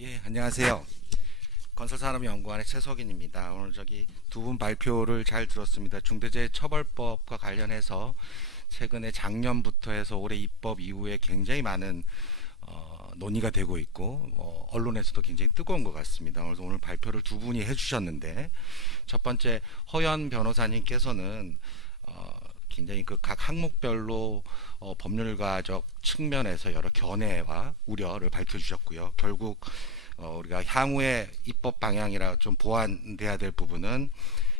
예, 안녕하세요. 건설산업연구원의 최석인입니다. 오늘 두 분 발표를 잘 들었습니다. 중대재해처벌법과 관련해서 최근에 작년부터 해서 올해 입법 이후에 굉장히 많은 논의가 되고 있고 언론에서도 굉장히 뜨거운 것 같습니다. 그래서 오늘 발표를 두 분이 해주셨는데 첫 번째 허연 변호사님께서는 굉장히 그 각 항목별로 법률가적 측면에서 여러 견해와 우려를 밝혀주셨고요. 결국 우리가 향후의 입법 방향이라 좀 보완돼야 될 부분은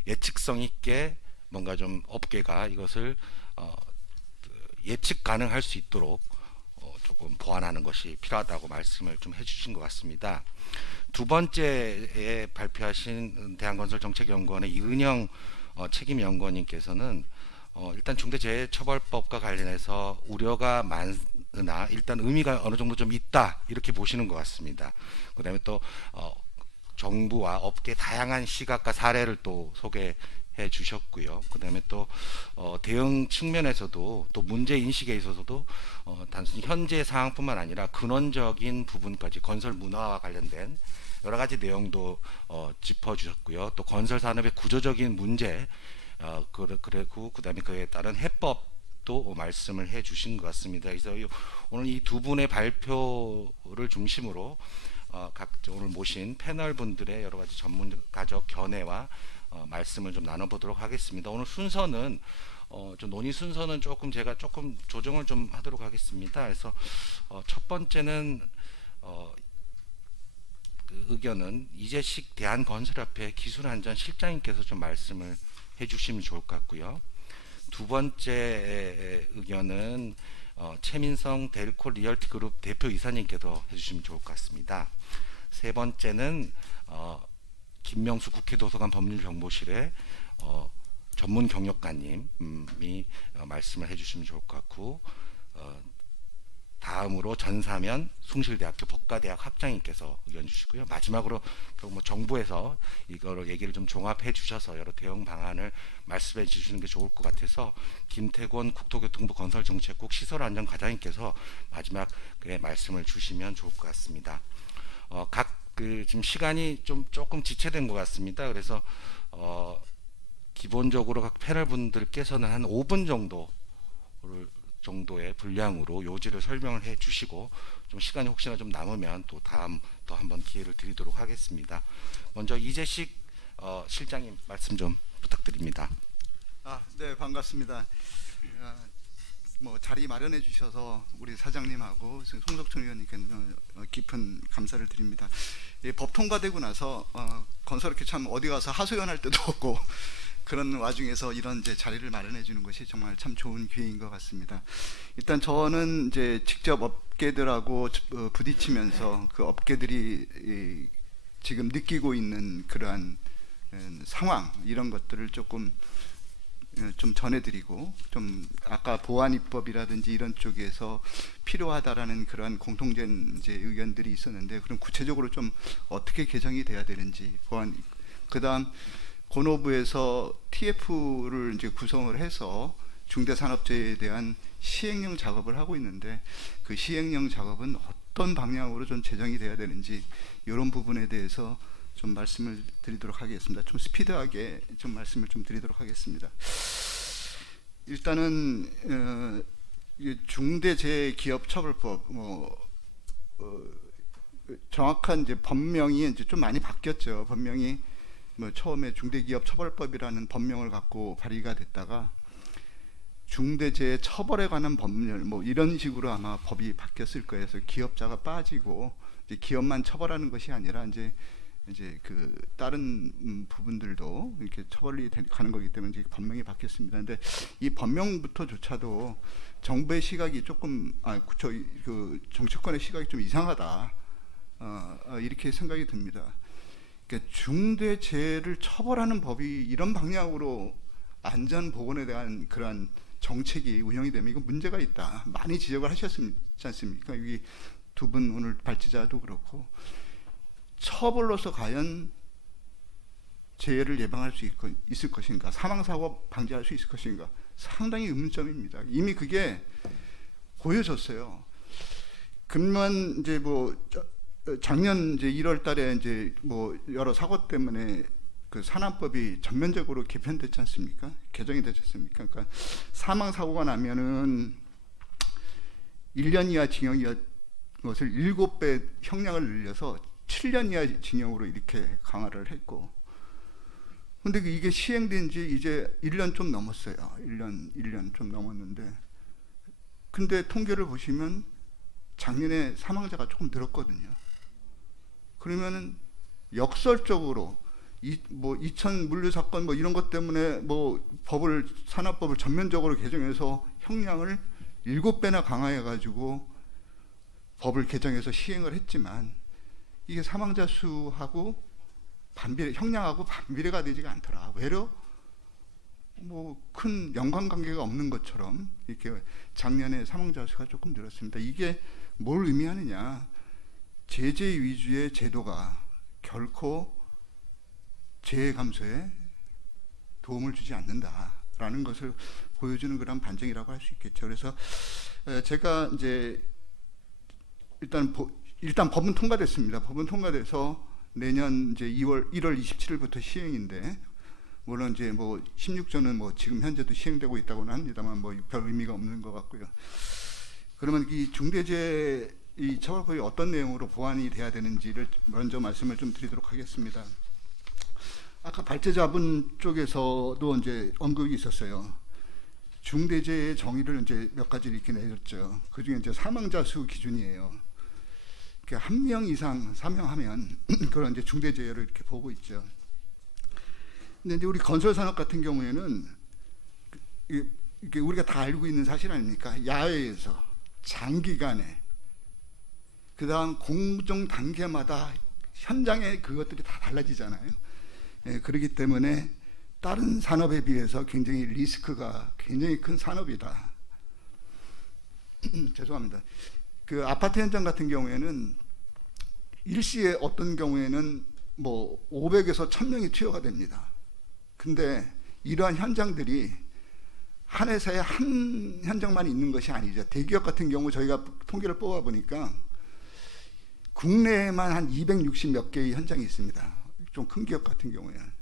예측성 있게 뭔가 좀 업계가 이것을 어, 예측 가능할 수 있도록 조금 보완하는 것이 필요하다고 말씀을 좀 해주신 것 같습니다. 두 번째에 발표하신 대한건설정책연구원의 이은영 책임연구원님께서는 일단 중대재해처벌법과 관련해서 우려가 많으나 일단 의미가 어느 정도 좀 있다 이렇게 보시는 것 같습니다. 그다음에 또 정부와 업계 다양한 시각과 사례를 또 소개해 주셨고요. 그다음에 또 대응 측면에서도 또 문제 인식에 있어서도 단순히 현재 상황뿐만 아니라 근원적인 부분까지 건설 문화와 관련된 여러 가지 내용도 짚어주셨고요. 또 건설 산업의 구조적인 문제 그리고 그다음에 그에 따른 해법도 말씀을 해주신 것 같습니다. 그래서 오늘 이 두 분의 발표를 중심으로 각 오늘 모신 패널 분들의 여러 가지 전문가적 견해와 말씀을 좀 나눠보도록 하겠습니다. 오늘 순서는 좀 논의 순서는 제가 조금 조정을 좀 하도록 하겠습니다. 그래서 첫 번째는 그 의견은 이재식 대한건설협회 기술안전 실장님께서 좀 말씀을 해주시면 좋을 것 같고요. 두 번째 의견은 최민성 델코 리얼티 그룹 대표이사님께서 해주시면 좋을 것 같습니다. 세 번째는 김명수 국회 도서관 법률정보실의 전문 경력가님이 말씀을 해주시면 좋을 것 같고 다음으로 전사면 숭실대학교 법과대학 학장님께서 의견 주시고요. 마지막으로 뭐 정부에서 이거를 얘기를 좀 종합해 주셔서 여러 대응 방안을 말씀해 주시는 게 좋을 것 같아서 김태권 국토교통부 건설정책국 시설안전과장님께서 마지막 말씀을 주시면 좋을 것 같습니다. 지금 시간이 조금 지체된 것 같습니다. 그래서 기본적으로 각 패널 분들께서는 한 5분 정도의 분량으로 요지를 설명을 해 주시고 좀 시간이 혹시나 좀 남으면 또 다음 또 한번 기회를 드리도록 하겠습니다. 먼저 이재식 실장님 말씀 좀 부탁드립니다. 네, 반갑습니다. 뭐 자리 마련해 주셔서 우리 사장님하고 송석천 의원님께 깊은 감사를 드립니다. 법 통과되고 나서 건설업계 참 어디 가서 하소연할 데도 없고 그런 와중에서 이런 이제 자리를 마련해 주는 것이 정말 참 좋은 기회인 것 같습니다. 일단 저는 이제 직접 업계들하고 부딪히면서 그 업계들이 지금 느끼고 있는 그러한 상황 이런 것들을 조금 좀 전해드리고 좀 아까 보안 입법이라든지 이런 쪽에서 필요하다라는 그런 공통된 이제 의견들이 있었는데 그럼 구체적으로 좀 어떻게 개정이 돼야 되는지 보안 그다음 건호부에서 TF를 이제 구성을 해서 중대산업재해에 대한 시행령 작업을 하고 있는데 그 시행령 작업은 어떤 방향으로 좀 제정이 돼야 되는지 이런 부분에 대해서 좀 말씀을 드리도록 하겠습니다. 좀 스피드하게 좀 말씀을 좀 드리도록 하겠습니다. 일단은 중대재해기업처벌법 정확한 이제 법명이 이제 좀 많이 바뀌었죠. 법명이 뭐 처음에 중대기업처벌법이라는 법명을 갖고 발의가 됐다가 중대재해처벌에 관한 법률 뭐 이런 식으로 아마 법이 바뀌었을 거예요. 그래서 기업자가 빠지고 이제 기업만 처벌하는 것이 아니라 이제 그 다른 부분들도 이렇게 처벌이 가는 거기 때문에 이제 법명이 바뀌었습니다. 근데 이 법명부터조차도 정부의 시각이 조금 그 정치권의 시각이 좀 이상하다 이렇게 생각이 듭니다. 그러니까 중대재해를 처벌하는 법이 이런 방향으로 안전보건에 대한 그러한 정책이 운영이 되면 이건 문제가 있다. 많이 지적을 하셨지 않습니까? 여기 두 분 오늘 발제자도 그렇고 처벌로서 과연 재해를 예방할 수 있을 것인가, 사망사고 방지할 수 있을 것인가 상당히 의문점입니다. 이미 그게 보여졌어요. 금년 이제 뭐 작년 이제 1월 달에 이제 뭐 여러 사고 때문에 그 산안법이 전면적으로 개편됐지 않습니까? 개정이 됐지 않습니까? 그러니까 사망 사고가 나면은 1년 이하 징역이었 것을 7배 형량을 늘려서 7년 이하 징역으로 이렇게 강화를 했고, 근데 이게 시행된 지 이제 1년 좀 넘었어요. 1년 좀 넘었는데, 근데 통계를 보시면 작년에 사망자가 조금 늘었거든요. 그러면은 역설적으로 뭐 2000 물류 사건 뭐 이런 것 때문에 뭐 산업법을 전면적으로 개정해서 형량을 7배나 강화해 가지고 법을 개정해서 시행을 했지만 이게 사망자 수하고 형량하고 반비례가 되지가 않더라. 외려 뭐 큰 연관관계가 없는 것처럼 이렇게 작년에 사망자 수가 조금 늘었습니다. 이게 뭘 의미하느냐? 제재 위주의 제도가 결코 재해 감소에 도움을 주지 않는다라는 것을 보여주는 그런 반증이라고 할 수 있겠죠. 그래서 제가 이제 일단 법은 통과됐습니다. 법은 통과돼서 내년 이제 1월 27일부터 시행인데, 물론 이제 뭐 16조는 뭐 지금 현재도 시행되고 있다고는 합니다만 뭐 별 의미가 없는 것 같고요. 그러면 이 중대재해 이 처벌법이 어떤 내용으로 보완이 돼야 되는지를 먼저 말씀을 좀 드리도록 하겠습니다. 아까 발제자분 쪽에서도 이제 언급이 있었어요. 중대재해 정의를 이제 몇 가지 이렇게 내렸죠. 그 중에 이제 사망자 수 기준이에요. 한 명 이상 사망하면 그런 이제 중대재해를 이렇게 보고 있죠. 근데 이제 우리 건설산업 같은 경우에는 이게 우리가 다 알고 있는 사실 아닙니까? 야외에서 장기간에 그다음 공정 단계마다 현장의 그것들이 다 달라지잖아요. 예, 그렇기 때문에 다른 산업에 비해서 굉장히 리스크가 굉장히 큰 산업이다. 죄송합니다. 그 아파트 현장 같은 경우에는 일시에 어떤 경우에는 뭐 500에서 1000명이 투여가 됩니다. 근데 이러한 현장들이 한 회사에 한 현장만 있는 것이 아니죠. 대기업 같은 경우 저희가 통계를 뽑아 보니까 국내에만 한 260 몇 개의 현장이 있습니다. 좀 큰 기업 같은 경우에는.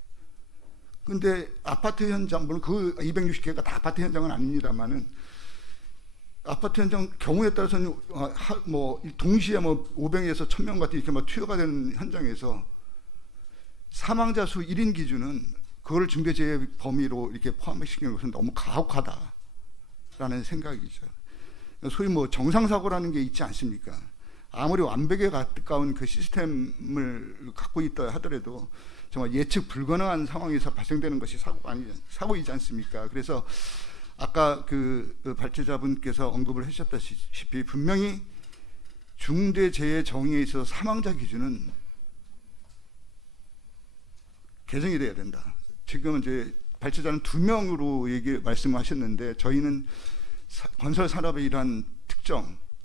근데 아파트 현장, 물론 그 260개가 다 아파트 현장은 아닙니다만은 아파트 현장 경우에 따라서는 뭐 동시에 뭐 500에서 1000명 같은 이렇게 막 투여가 되는 현장에서 사망자 수 1인 기준은 그걸 중대재해 범위로 이렇게 포함시키는 것은 너무 가혹하다라는 생각이죠. 소위 뭐 정상사고라는 게 있지 않습니까? 아무리 완벽에 가까운 그 시스템을 갖고 있다 하더라도 정말 예측 불가능한 상황에서 발생되는 것이 사고이지 않습니까? 그래서 아까 그 발제자분께서 언급을 하셨다시피 분명히 중대재해 정의에 있어서 사망자 기준은 개정이 돼야 된다. 지금 이제 발제자는 2명으로 말씀하셨는데 저희는 건설 산업의 이러한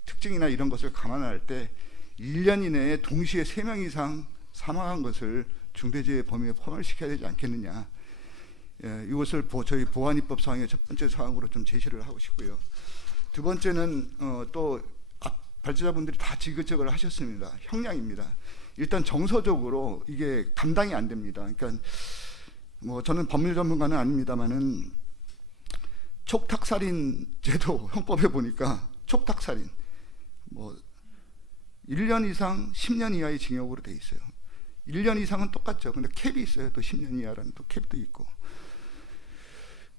특징이나 이런 것을 감안할 때 1년 이내에 동시에 3명 이상 사망한 것을 중대재해 범위에 포함시켜야 되지 않겠느냐. 예, 이것을 저희 보안입법 사항의 첫 번째 사항으로 좀 제시를 하고 싶고요. 두 번째는 또 발제자분들이 다 지그재그를 하셨습니다. 형량입니다. 일단 정서적으로 이게 감당이 안 됩니다. 그러니까 뭐 저는 법률 전문가는 아닙니다만은 촉탁살인 제도 형법에 보니까 촉탁살인 뭐 1년 이상 10년 이하의 징역으로 돼 있어요. 1년 이상은 똑같죠. 근데 캡이 있어요. 또 10년 이하라는 또 캡도 있고.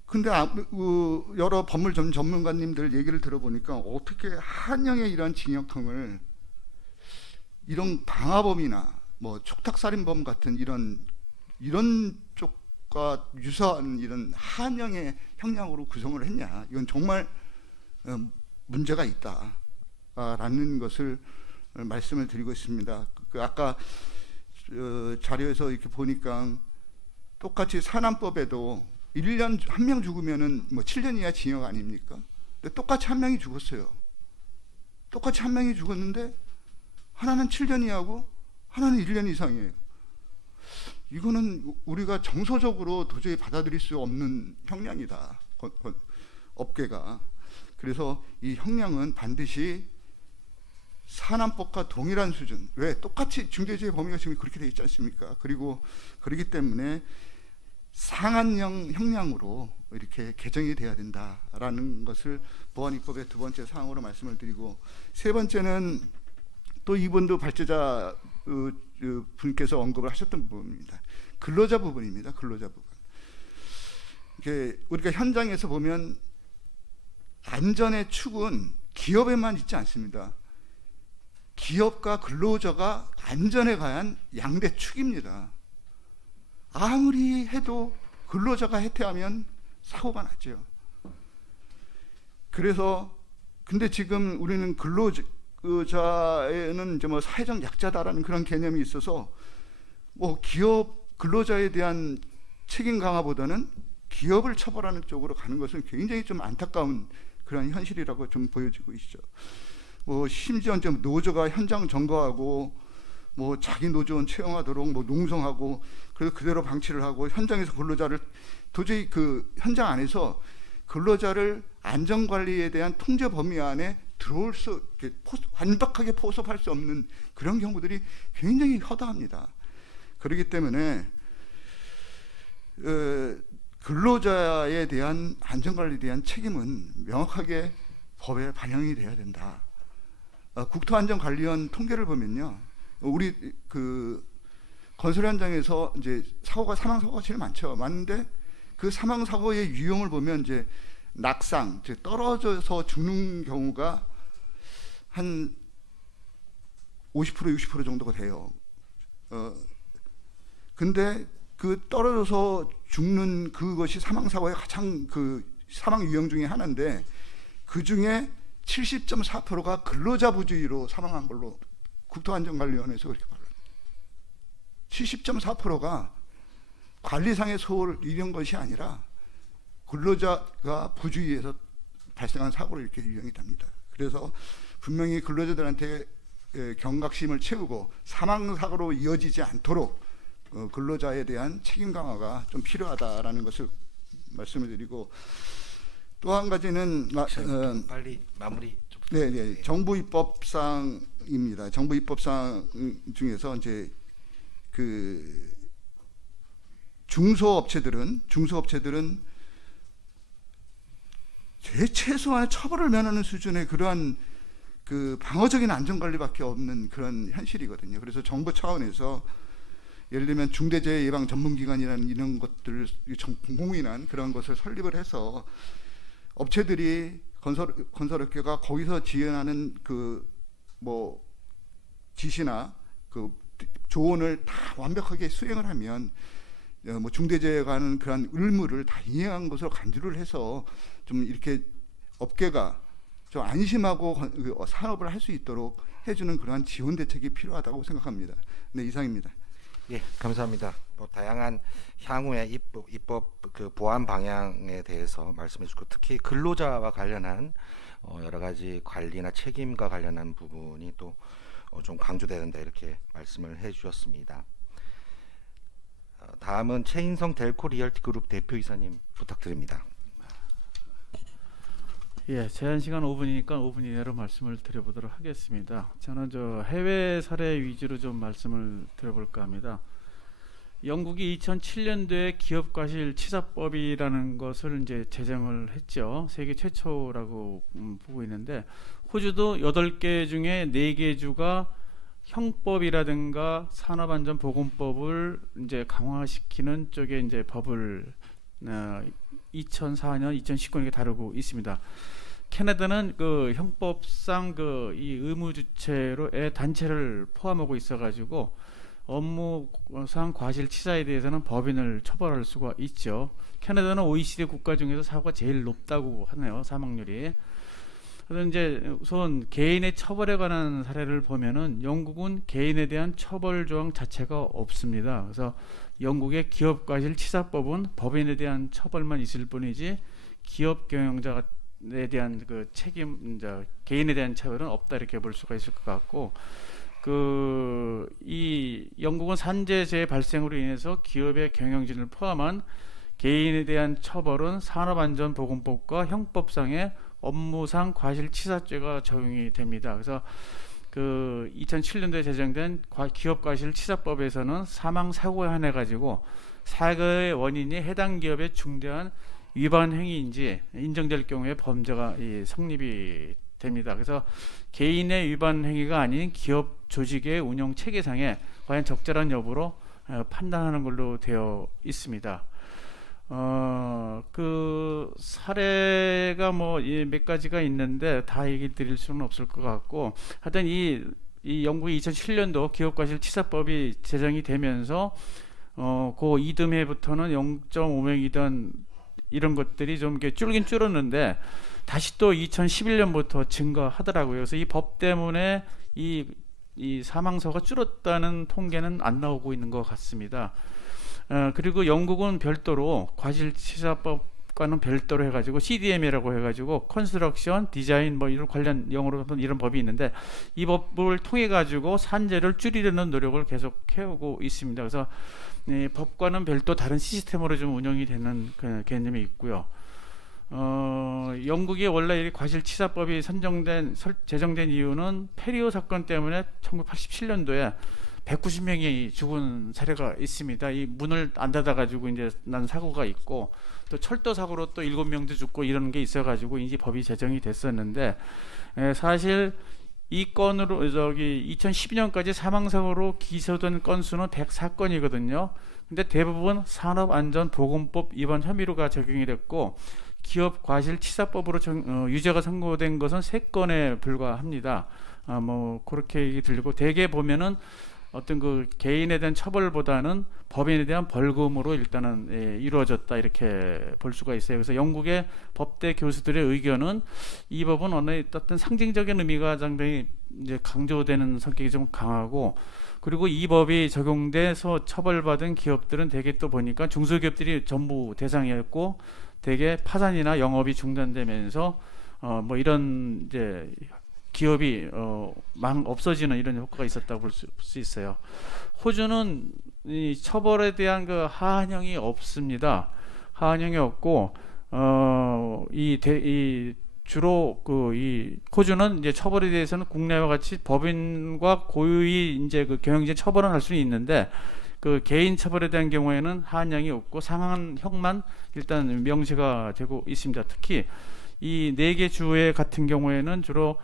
근데 여러 법물 전문가님들 얘기를 들어보니까 어떻게 한형의 이러한 징역형을 이런 방화범이나 뭐 촉탁살인범 같은 이런 쪽과 유사한 이런 한형의 형량으로 구성을 했냐? 이건 정말 문제가 있다라는 것을 말씀을 드리고 있습니다. 아까 자료에서 이렇게 보니까 똑같이 산안법에도 1년 한 명 죽으면은 뭐 7년 이하 징역 아닙니까? 근데 똑같이 한 명이 죽었어요. 똑같이 한 명이 죽었는데 하나는 7년 이하고 하나는 1년 이상이에요. 이거는 우리가 정서적으로 도저히 받아들일 수 없는 형량이다. 업계가. 그래서 이 형량은 반드시 산안법과 동일한 수준, 왜 똑같이 중대재해 범위가 지금 그렇게 돼 있지 않습니까? 그리고 그렇기 때문에 상한형 형량으로 이렇게 개정이 돼야 된다라는 것을 보안입법의 두 번째 사항으로 말씀을 드리고, 세 번째는 또 이분도 발제자 분께서 언급을 하셨던 부분입니다. 근로자 부분입니다. 근로자 부분. 이게 우리가 현장에서 보면 안전의 축은 기업에만 있지 않습니다. 기업과 근로자가 안전에 관한 양대 축입니다. 아무리 해도 근로자가 해태하면 사고가 나죠. 그래서 근데 지금 우리는 근로자에는 이제 뭐 사회적 약자다라는 그런 개념이 있어서 뭐 기업 근로자에 대한 책임 강화보다는 기업을 처벌하는 쪽으로 가는 것은 굉장히 좀 안타까운 그런 현실이라고 좀 보여지고 있죠. 뭐 심지어 이제 노조가 현장 점거하고 뭐 자기 노조원 채용하도록 뭐 농성하고, 그래서 그대로 방치를 하고 현장에서 근로자를 도저히 그 현장 안에서 근로자를 안전관리에 대한 통제 범위 안에 들어올 수, 완벽하게 포섭할 수 없는 그런 경우들이 굉장히 허다합니다. 그렇기 때문에 근로자에 대한 안전관리에 대한 책임은 명확하게 법에 반영이 돼야 된다. 국토안전관리원 통계를 보면요, 우리 그 건설 현장에서 이제 사망 사고가 제일 많은데 그 사망 사고의 유형을 보면 이제 낙상, 즉 떨어져서 죽는 경우가 한 50% 60% 정도가 돼요. 근데 그 떨어져서 죽는 그것이 사망 사고의 가장 그 사망 유형 중에 하나인데, 그 중에 70.4%가 근로자 부주의로 사망한 걸로 국토안전관리원에서 그렇게 말합니다. 70.4%가 관리상의 소홀 이런 것이 아니라 근로자가 부주의해서 발생한 사고로 이렇게 유형이 됩니다. 그래서 분명히 근로자들한테 경각심을 채우고 사망 사고로 이어지지 않도록 근로자에 대한 책임 강화가 좀 필요하다라는 것을 말씀을 드리고, 또 한 가지는 빨리 마무리 좀 네, 정부 입법상입니다. 정부 입법상 중에서 이제 그 중소업체들은 최소한의 처벌을 면하는 수준의 그러한 그 방어적인 안전관리밖에 없는 그런 현실이거든요. 그래서 정부 차원에서 예를 들면 중대재해 예방 전문기관이라는 이런 것들, 공공인한 그런 것을 설립을 해서 업체들이 건설업계가 거기서 지원하는 그 뭐 지시나 그 조언을 다 완벽하게 수행을 하면 뭐 중대재해에 관한 그런 의무를 다 이행한 것으로 간주를 해서 좀 이렇게 업계가 좀 안심하고 산업을 할 수 있도록 해주는 그러한 지원 대책이 필요하다고 생각합니다. 네, 이상입니다. 예, 감사합니다. 뭐 다양한 향후의 입법 그 보완 방향에 대해서 말씀해 주고, 특히 근로자와 관련한 여러 가지 관리나 책임과 관련한 부분이 또 좀 강조되는다 이렇게 말씀을 해 주셨습니다. 다음은 최인성 델코 리얼티 그룹 대표이사님 부탁드립니다. 예, 제한 시간 5분이니까 5분 이내로 말씀을 드려보도록 하겠습니다. 저는 해외 사례 위주로 좀 말씀을 드려볼까 합니다. 영국이 2007년도에 기업과실치사법이라는 것을 이제 제정을 했죠. 세계 최초라고 보고 있는데, 호주도 8개 중에 4개 주가 형법이라든가 산업안전보건법을 이제 강화시키는 쪽에 이제 법을 2004년, 2019년에 다루고 있습니다. 캐나다는 그 형법상 그 이 의무 주체로의 단체를 포함하고 있어가지고 업무상 과실치사에 대해서는 법인을 처벌할 수가 있죠. 캐나다는 OECD 국가 중에서 사고가 제일 높다고 하네요, 사망률이. 그래서 이제 우선 개인의 처벌에 관한 사례를 보면은 영국은 개인에 대한 처벌 조항 자체가 없습니다. 그래서 영국의 기업과실치사법은 법인에 대한 처벌만 있을 뿐이지 기업 경영자에 대한 그 책임, 이제 개인에 대한 처벌은 없다 이렇게 볼 수가 있을 것 같고, 이 영국은 산재재해 발생으로 인해서 기업의 경영진을 포함한 개인에 대한 처벌은 산업안전보건법과 형법상의 업무상 과실치사죄가 적용이 됩니다. 그래서 그 2007년도에 제정된 기업과실치사법에서는 사망 사고에 한해 가지고 사고의 원인이 해당 기업의 중대한 위반 행위인지 인정될 경우에 범죄가 성립이 됩니다. 그래서 개인의 위반 행위가 아닌 기업 조직의 운영 체계상에 과연 적절한 여부로 판단하는 걸로 되어 있습니다. 그 사례가 뭐 몇 가지가 있는데 다 얘기 드릴 수는 없을 것 같고, 하여튼 이 영국의 2007년도 기업과실치사법이 제정이 되면서 그 이듬해부터는 0.5명이던 이런 것들이 좀 이렇게 줄긴 줄었는데 다시 또 2011년부터 증가하더라고요. 그래서 이 법 때문에 이 사망사가 줄었다는 통계는 안 나오고 있는 것 같습니다. 그리고 영국은 별도로 과실치사법과는 별도로 해가지고 CDM이라고 해가지고 컨스트럭션, 디자인 뭐 이런 관련 영어로 이런 법이 있는데 이 법을 통해 가지고 산재를 줄이려는 노력을 계속 해오고 있습니다. 그래서 법과는 별도 다른 시스템으로 좀 운영이 되는 그 개념이 있고요. 영국이 원래 이 과실치사법이 제정된 이유는 페리오 사건 때문에 1987년도에 190명이 죽은 사례가 있습니다. 이 문을 안 닫아가지고 이제 난 사고가 있고 또 철도 사고로 또 7명도 죽고 이런 게 있어가지고 이제 법이 제정이 됐었는데 사실 이 건으로 2012년까지 사망사고로 기소된 건수는 104건이거든요. 근데 대부분 산업안전보건법 위반 혐의로가 적용이 됐고 기업과실치사법으로 유죄가 선고된 것은 3건에 불과합니다. 뭐 그렇게 얘기 들리고 대개 보면은 어떤 그 개인에 대한 처벌보다는 법인에 대한 벌금으로 일단은 이루어졌다 이렇게 볼 수가 있어요. 그래서 영국의 법대 교수들의 의견은 이 법은 어떤 상징적인 의미가 상당히 이제 강조되는 성격이 좀 강하고, 그리고 이 법이 적용돼서 처벌받은 기업들은 대개 또 보니까 중소기업들이 전부 대상이었고 대개 파산이나 영업이 중단되면서 뭐 이런 이제 기업이 없어지는 이런 효과가 있었다고 볼 수 있어요. 호주는 이 처벌에 대한 그 하한형이 없습니다. 하한형이 없고 주로 이 호주는 이제 처벌에 대해서는 국내와 같이 법인과 고유의 이제 그 경영진 처벌은 할 수는 있는데 그 개인 처벌에 대한 경우에는 하한형이 없고 상한형만 일단 명시가 되고 있습니다. 특히 이 4개 주의 같은 경우에는 주로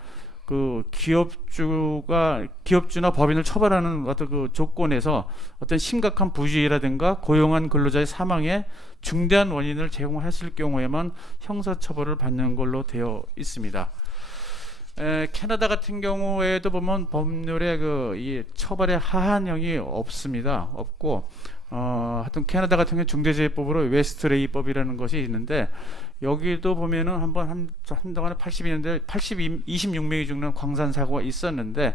그 기업주나 법인을 처벌하는 어떤 그 조건에서 어떤 심각한 부주의라든가 고용한 근로자의 사망에 중대한 원인을 제공했을 경우에만 형사처벌을 받는 걸로 되어 있습니다. 캐나다 같은 경우에도 보면 법률에 이 처벌의 하한형이 없습니다. 없고 하여튼 캐나다 같은 경우 중대재해법으로 웨스트레이법이라는 것이 있는데 여기도 보면은 한동안에 82년대 26명이 죽는 광산 사고가 있었는데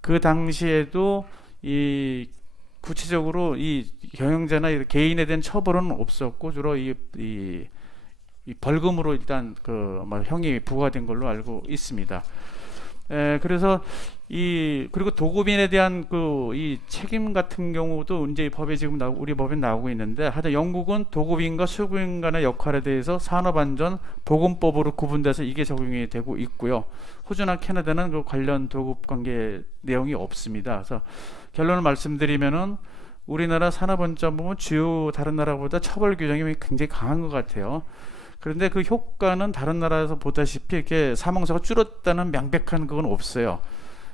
그 당시에도 이 구체적으로 이 경영자나 개인에 대한 처벌은 없었고 주로 이 벌금으로 일단 형이 부과된 걸로 알고 있습니다. 그래서 그리고 도급인에 대한 이 책임 같은 경우도 이제 이 법에 지금 우리 법에 나오고 있는데, 하여튼 영국은 도급인과 수급인 간의 역할에 대해서 산업안전보건법으로 구분돼서 이게 적용이 되고 있고요. 호주나 캐나다는 그 관련 도급 관계 내용이 없습니다. 그래서 결론을 말씀드리면은 우리나라 산업안전법은 주요 다른 나라보다 처벌 규정이 굉장히 강한 것 같아요. 그런데 그 효과는 다른 나라에서 보다시피 이렇게 사망사가 줄었다는 명백한 그건 없어요.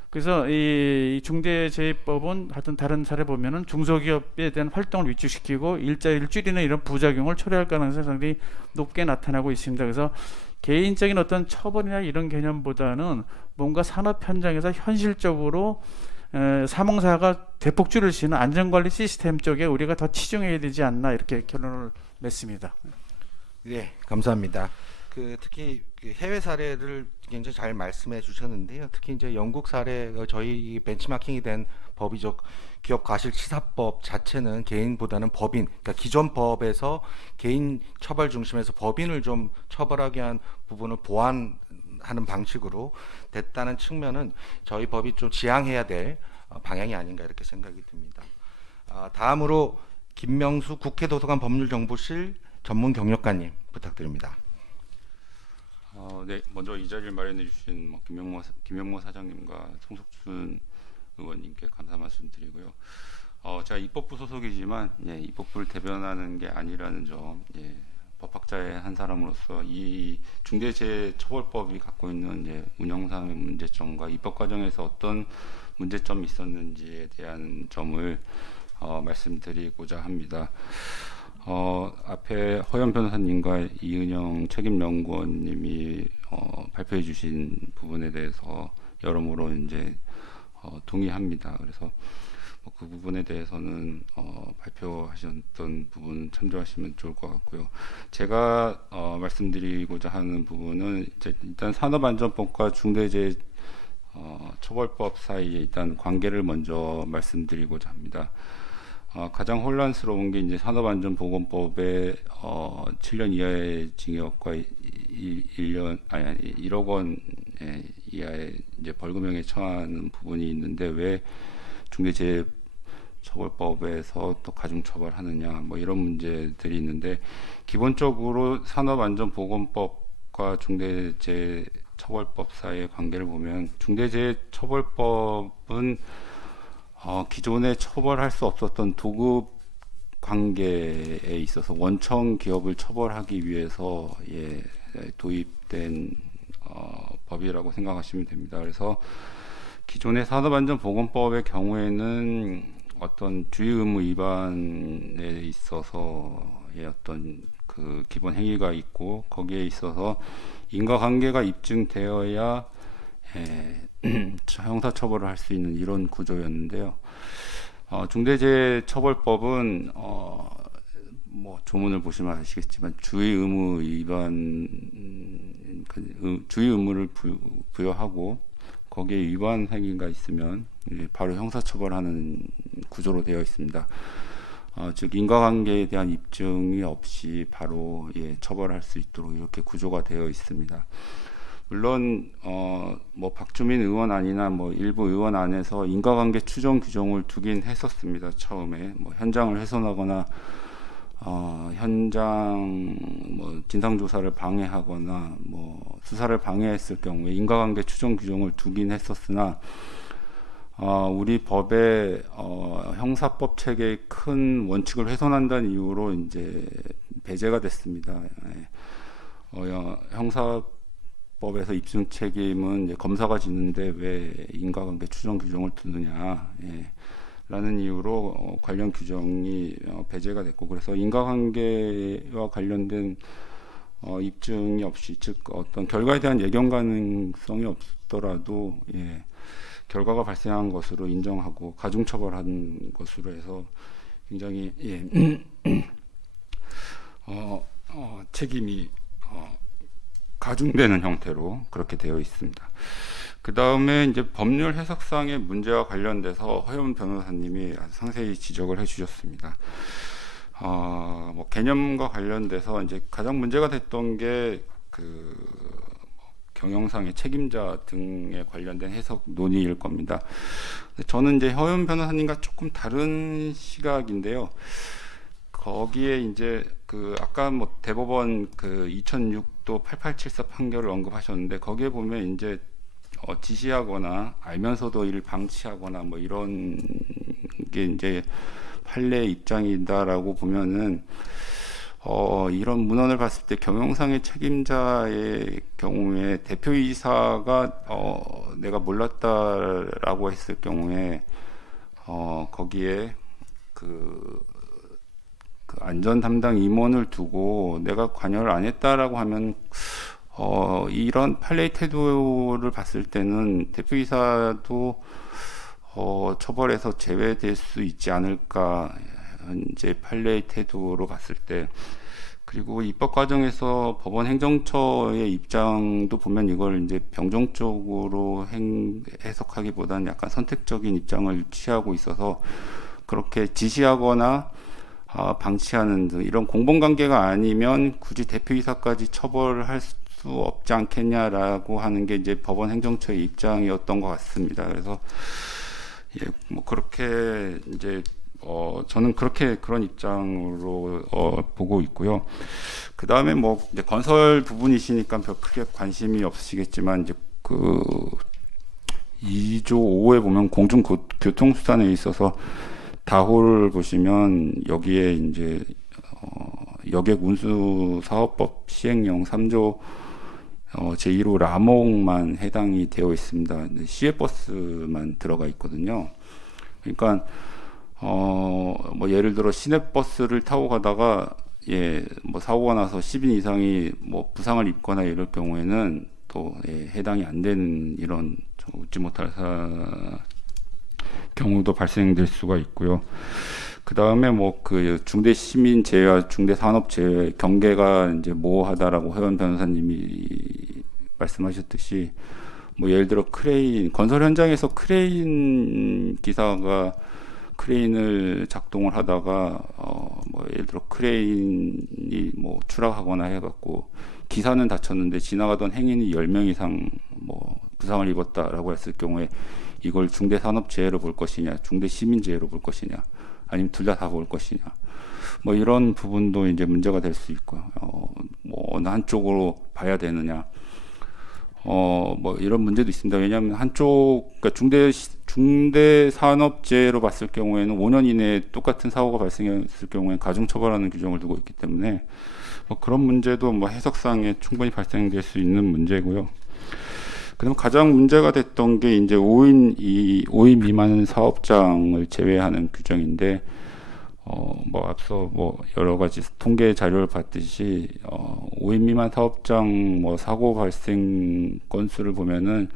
그래서 이 중대재해법은 하여튼 다른 사례 보면은 중소기업에 대한 활동을 위축시키고 일자리를 줄이는 이런 부작용을 초래할 가능성이 상당히 높게 나타나고 있습니다. 그래서 개인적인 어떤 처벌이나 이런 개념보다는 뭔가 산업 현장에서 현실적으로 사망사가 대폭 줄일 수 있는 안전관리 시스템 쪽에 우리가 더 치중해야 되지 않나 이렇게 결론을 냈습니다. 네, 감사합니다. 특히 해외 사례를 굉장히 잘 말씀해 주셨는데요. 특히 이제 영국 사례, 저희 벤치마킹이 된 법이죠. 기업과실치사법 자체는 개인보다는 법인, 그러니까 기존 법에서 개인 처벌 중심에서 법인을 좀 처벌하게 한 부분을 보완하는 방식으로 됐다는 측면은 저희 법이 좀 지향해야 될 방향이 아닌가 이렇게 생각이 듭니다. 다음으로 김명수 국회 도서관 법률정보실 전문 경력관님 부탁드립니다. 네, 먼저 이 자리를 마련해 주신 김명모 사장님과 송석춘 의원님께 감사 말씀드리고요. 제가 입법부 소속이지만 입법부를 대변하는 게 아니라는 점, 법학자의 한 사람으로서 이 중대재해처벌법이 갖고 있는 운영상의 문제점과 입법 과정에서 어떤 문제점이 있었는지에 대한 점을 말씀드리고자 합니다. 앞에 허연 변호사님과 이은영 책임연구원님이 발표해 주신 부분에 대해서 여러모로 동의합니다. 그래서 그 부분에 대해서는 발표하셨던 부분 참조하시면 좋을 것 같고요. 제가 말씀드리고자 하는 부분은 일단 산업안전법과 중대재해 처벌법 사이에 일단 관계를 먼저 말씀드리고자 합니다. 가장 혼란스러운 게 이제 산업안전보건법에 7년 이하의 징역과 1억 원 이하의 이제 벌금형에 처하는 부분이 있는데 왜 중대재해처벌법에서 또 가중처벌하느냐 뭐 이런 문제들이 있는데, 기본적으로 산업안전보건법과 중대재해처벌법 사이의 관계를 보면 중대재해처벌법은 기존에 처벌할 수 없었던 도급 관계에 있어서 원청 기업을 처벌하기 위해서 도입된 법이라고 생각하시면 됩니다. 그래서 기존의 산업안전보건법의 경우에는 어떤 주의 의무 위반에 있어서 어떤 그 기본 행위가 있고 거기에 있어서 인과관계가 입증되어야 형사처벌을 할 수 있는 이런 구조였는데요. 중대재해처벌법은 뭐 조문을 보시면 아시겠지만 주의 의무 위반, 주의 의무를 부여하고 거기에 위반 행위가 있으면 바로 형사처벌하는 구조로 되어 있습니다. 즉 인과관계에 대한 입증이 없이 바로 처벌할 수 있도록 이렇게 구조가 되어 있습니다. 물론 뭐 박주민 의원 안이나 뭐 일부 의원 안에서 인과관계 추정 규정을 두긴 했었습니다. 처음에 뭐 현장을 훼손하거나 현장 뭐 진상 조사를 방해하거나 뭐 수사를 방해했을 경우에 인과관계 추정 규정을 두긴 했었으나 우리 법의 형사법 체계의 큰 원칙을 훼손한다는 이유로 이제 배제가 됐습니다. 형사법에서 입증 책임은 이제 검사가 지는데 왜 인과관계 추정 규정을 두느냐, 라는 이유로 관련 규정이 배제가 됐고, 그래서 인과관계와 관련된 입증이 없이, 즉 어떤 결과에 대한 예견 가능성이 없더라도 결과가 발생한 것으로 인정하고 가중처벌한 것으로 해서 굉장히 책임이 가중되는 형태로 그렇게 되어 있습니다. 그 다음에 이제 법률 해석상의 문제와 관련돼서 허연 변호사님이 아주 상세히 지적을 해주셨습니다. 뭐 개념과 관련돼서 이제 가장 문제가 됐던 게 그 경영상의 책임자 등에 관련된 해석 논의일 겁니다. 저는 이제 허연 변호사님과 조금 다른 시각인데요. 거기에 이제 그 아까 뭐 대법원 그 2006도 8874 판결을 언급하셨는데, 거기에 보면 이제 지시하거나 알면서도 이를 방치하거나 뭐 이런 게 이제 판례의 입장이다라고 보면은 이런 문헌을 봤을 때 경영상의 책임자의 경우에 대표이사가 내가 몰랐다라고 했을 경우에 거기에 그 안전 담당 임원을 두고 내가 관여를 안 했다라고 하면 이런 판례의 태도를 봤을 때는 대표이사도 처벌에서 제외될 수 있지 않을까, 현재 판례의 태도로 봤을 때. 그리고 입법 과정에서 법원 행정처의 입장도 보면 이걸 이제 병정적으로 해석하기보다는 약간 선택적인 입장을 취하고 있어서 그렇게 지시하거나 방치하는 등 이런 공범관계가 아니면 굳이 대표이사까지 처벌할 수 없지 않겠냐라고 하는 게 이제 법원 행정처의 입장이었던 것 같습니다. 그래서 뭐 그렇게 이제 저는 그런 입장으로 보고 있고요. 그 다음에 뭐 이제 건설 부분이시니까 별 크게 관심이 없으시겠지만 이제 그 2조 5에 보면 공중교통수단에 있어서 다호를 보시면 여기에 이제 여객 운수 사업법 시행령 3조 제1호 라목만 해당이 되어 있습니다. 시외버스만 들어가 있거든요. 그러니까 뭐 예를 들어 시내버스를 타고 가다가 뭐 사고가 나서 10인 이상이 뭐 부상을 입거나 이럴 경우에는 또 해당이 안 되는 이런 웃지 못할 경우도 발생될 수가 있고요. 그 다음에 뭐 그 중대 시민 재해와 중대 산업 재해 경계가 이제 모호하다라고 회원 변호사님이 말씀하셨듯이 뭐 예를 들어 건설 현장에서 크레인 기사가 크레인을 작동을 하다가 뭐 예를 들어 크레인이 뭐 추락하거나 해갖고 기사는 다쳤는데 지나가던 행인이 10명 이상 뭐 부상을 입었다라고 했을 경우에 이걸 중대 산업 재해로 볼 것이냐, 중대 시민 재해로 볼 것이냐, 아니면 둘 다 볼 것이냐, 뭐 이런 부분도 이제 문제가 될 수 있고요. 뭐 어느 한쪽으로 봐야 되느냐, 뭐 이런 문제도 있습니다. 왜냐하면 그러니까 중대 산업재해로 봤을 경우에는 5년 이내에 똑같은 사고가 발생했을 경우에 가중처벌하는 규정을 두고 있기 때문에 뭐 그런 문제도 뭐 해석상에 충분히 발생될 수 있는 문제고요. 그다음 가장 문제가 됐던 게 이제 5인 미만 사업장을 제외하는 규정인데, 뭐 앞서 뭐 여러 가지 통계 자료를 봤듯이 5인 미만 사업장 뭐 사고 발생 건수를 보면은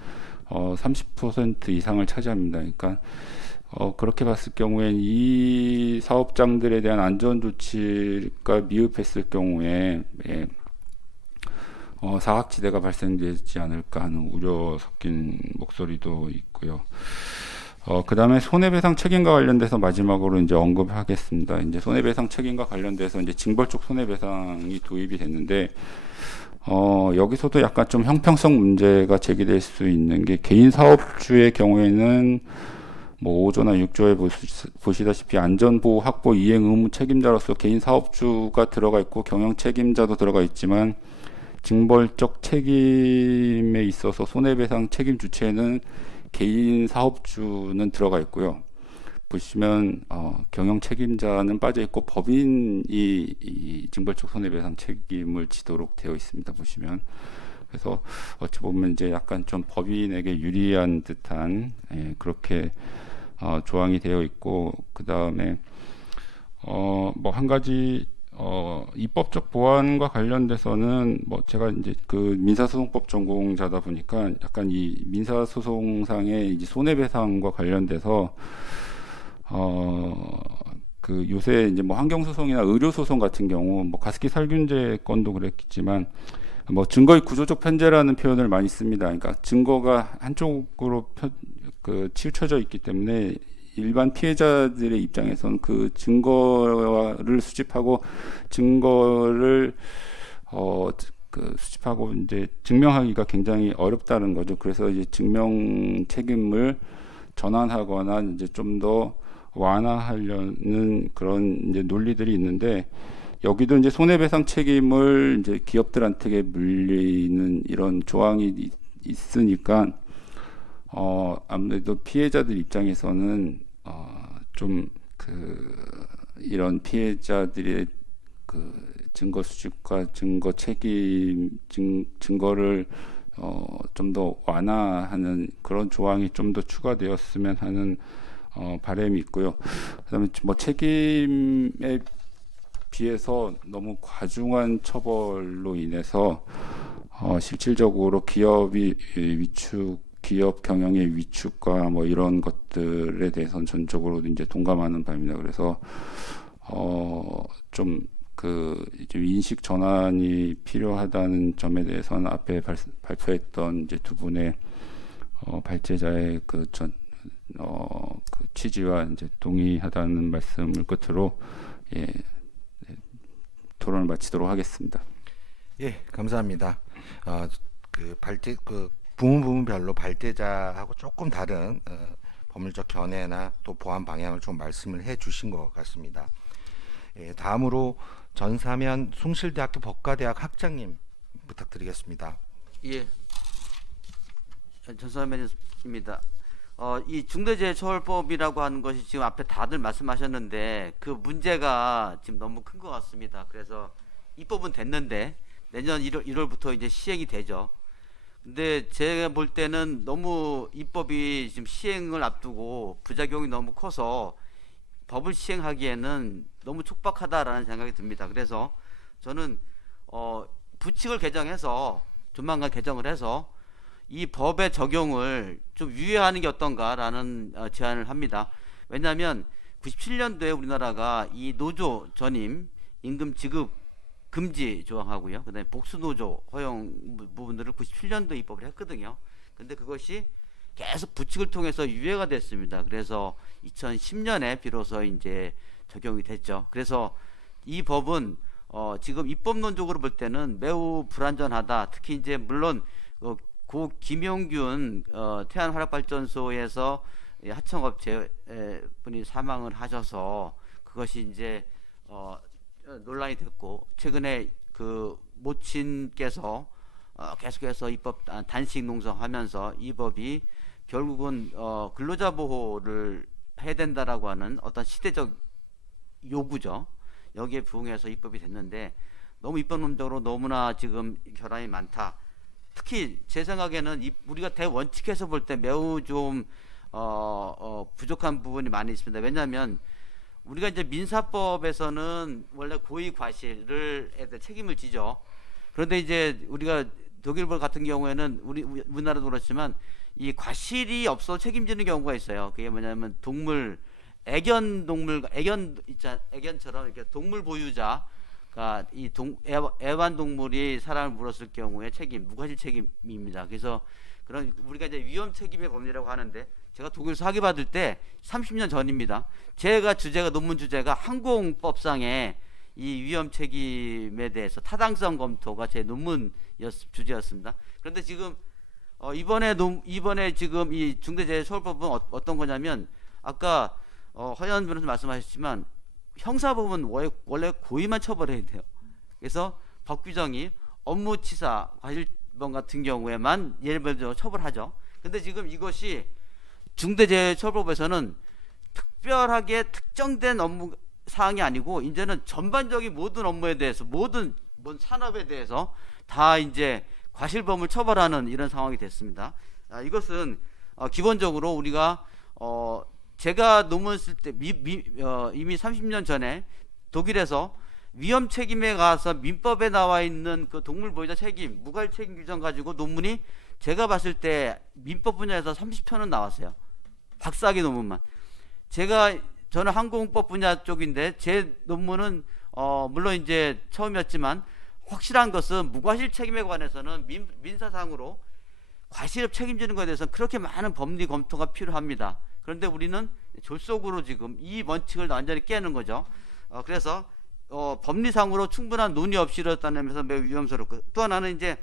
30% 이상을 차지합니다. 그러니까 그렇게 봤을 경우엔 이 사업장들에 대한 안전 조치가 미흡했을 경우에 사각지대가 발생되지 않을까 하는 우려 섞인 목소리도 있고요. 그 다음에 손해배상 책임과 관련돼서 마지막으로 이제 언급하겠습니다. 이제 손해배상 책임과 관련돼서 이제 징벌적 손해배상이 도입이 됐는데, 여기서도 약간 좀 형평성 문제가 제기될 수 있는 게 개인 사업주의 경우에는 뭐 5조나 6조에 보시다시피 안전보호 확보 이행 의무 책임자로서 개인 사업주가 들어가 있고 경영 책임자도 들어가 있지만 징벌적 책임에 있어서 손해배상 책임 주체는 개인 사업주는 들어가 있고요. 보시면 경영 책임자는 빠져 있고 법인이 이 징벌적 손해배상 책임을 지도록 되어 있습니다. 보시면 그래서 어찌 보면 이제 약간 좀 법인에게 유리한 듯한 그렇게 조항이 되어 있고, 그 다음에 뭐 한 가지 입법적 보완과 관련돼서는 뭐 제가 이제 그 민사소송법 전공자다 보니까 약간 이 민사소송상의 이제 손해배상과 관련돼서 그 요새 이제 뭐 환경소송이나 의료소송 같은 경우 뭐 가습기 살균제 건도 그랬겠지만 뭐 증거의 구조적 편제라는 표현을 많이 씁니다. 그러니까 증거가 한쪽으로 치우쳐져 있기 때문에 일반 피해자들의 입장에서는 그 증거를 수집하고 증거를 수집하고 이제 증명하기가 굉장히 어렵다는 거죠. 그래서 이제 증명 책임을 전환하거나 이제 좀 더 완화하려는 그런 이제 논리들이 있는데, 여기도 이제 손해배상 책임을 이제 기업들한테 물리는 이런 조항이 있으니까 아무래도 피해자들 입장에서는 좀 이런 피해자들의 그 증거 수집과 증거 책임 증거를 좀 더 완화하는 그런 조항이 좀 더 추가되었으면 하는 바람이 있고요. 그다음에 뭐 책임에 비해서 너무 과중한 처벌로 인해서 실질적으로 기업 경영의 위축과 뭐 이런 것들에 대해서는 전적으로 이제 동감하는 바입니다. 그래서 좀 인식 전환이 필요하다는 점에 대해서는 앞에 발표했던 이제 두 분의 발제자의 그 취지와 이제 동의하다는 말씀을 끝으로 토론을 마치도록 하겠습니다. 예, 감사합니다. 부문별로 발제자하고 조금 다른 법률적 견해나 또 보완 방향을 좀 말씀을 해주신 것 같습니다. 다음으로 전사면 숭실대학교 법과대학 학장님 부탁드리겠습니다. 예, 전사면입니다. 이 중대재해처벌법이라고 하는 것이 지금 앞에 다들 말씀하셨는데 그 문제가 지금 너무 큰 것 같습니다. 그래서 입법은 됐는데 내년 1월부터 이제 시행이 되죠. 근데 제가 볼 때는 너무 입법이 지금 시행을 앞두고 부작용이 너무 커서 법을 시행하기에는 너무 촉박하다라는 생각이 듭니다. 그래서 저는 부칙을 개정해서 조만간 개정을 해서 이 법의 적용을 좀 유예하는 게 어떤가라는 제안을 합니다. 왜냐하면 97년도에 우리나라가 이 노조 전임 임금 지급 금지 조항하고요. 그다음에 복수 노조 허용 부분들을 97년도에 입법을 했거든요. 근데 그것이 계속 부칙을 통해서 유예가 됐습니다. 그래서 2010년에 비로소 이제 적용이 됐죠. 그래서 이 법은 지금 입법론적으로 볼 때는 매우 불완전하다. 특히 이제 물론 고 김용균 태안화력발전소에서 하청업체 분이 사망을 하셔서 그것이 이제 논란이 됐고 최근에 그 모친께서 계속해서 입법 단식 농성하면서 이 법이 결국은 근로자 보호를 해야 된다라고 하는 어떤 시대적 요구죠. 여기에 부응해서 입법이 됐는데 너무 입법론적으로 너무나 지금 결함이 많다. 특히 제 생각에는 우리가 대원칙에서 볼 때 매우 좀 부족한 부분이 많이 있습니다. 왜냐하면 우리가 이제 민사법에서는 원래 고의 과실을 책임을 지죠. 그런데 이제 우리가 독일법 같은 경우에는 우리나라도 그렇지만 이 과실이 없어 책임지는 경우가 있어요. 그게 뭐냐면 애견처럼 이렇게 동물 보유자가 이 애완동물이 사람을 물었을 경우에 무과실 책임입니다. 그래서 그런 우리가 이제 위험 책임의 법리라고 하는데 제가 독일에서 학위 받을 때 30년 전입니다. 논문 주제가 항공법상의 이 위험 책임에 대해서 타당성 검토가 제 논문 주제였습니다. 그런데 지금 이번에 지금 이 중대재해처벌법은 어떤 거냐면 아까 허연 변호사 말씀하셨지만 형사법은 원래 고의만 처벌해야 돼요. 그래서 법 규정이 업무치사, 과실범 같은 경우에만 예를 들어 처벌하죠. 근데 지금 이것이 중대재해처벌법에서는 특별하게 특정된 업무 사항이 아니고 이제는 전반적인 모든 업무에 대해서 모든 산업에 대해서 다 이제 과실범을 처벌하는 이런 상황이 됐습니다. 이것은 기본적으로 우리가 제가 논문 쓸 때 이미 30년 전에 독일에서 위험 책임에 가서 민법에 나와 있는 그 동물 보호자 책임, 무과실 책임 규정 가지고 논문이 제가 봤을 때 민법 분야에서 30편은 나왔어요. 박사학위 논문만. 저는 항공법 분야 쪽인데 제 논문은 물론 이제 처음이었지만 확실한 것은 무과실 책임에 관해서는 민사상으로 과실을 책임지는 것에 대해서는 그렇게 많은 법리 검토가 필요합니다. 그런데 우리는 졸속으로 지금 이 원칙을 완전히 깨는 거죠. 그래서 법리상으로 충분한 논의 없이 이뤘다면서 매우 위험스럽고 또 하나는 이제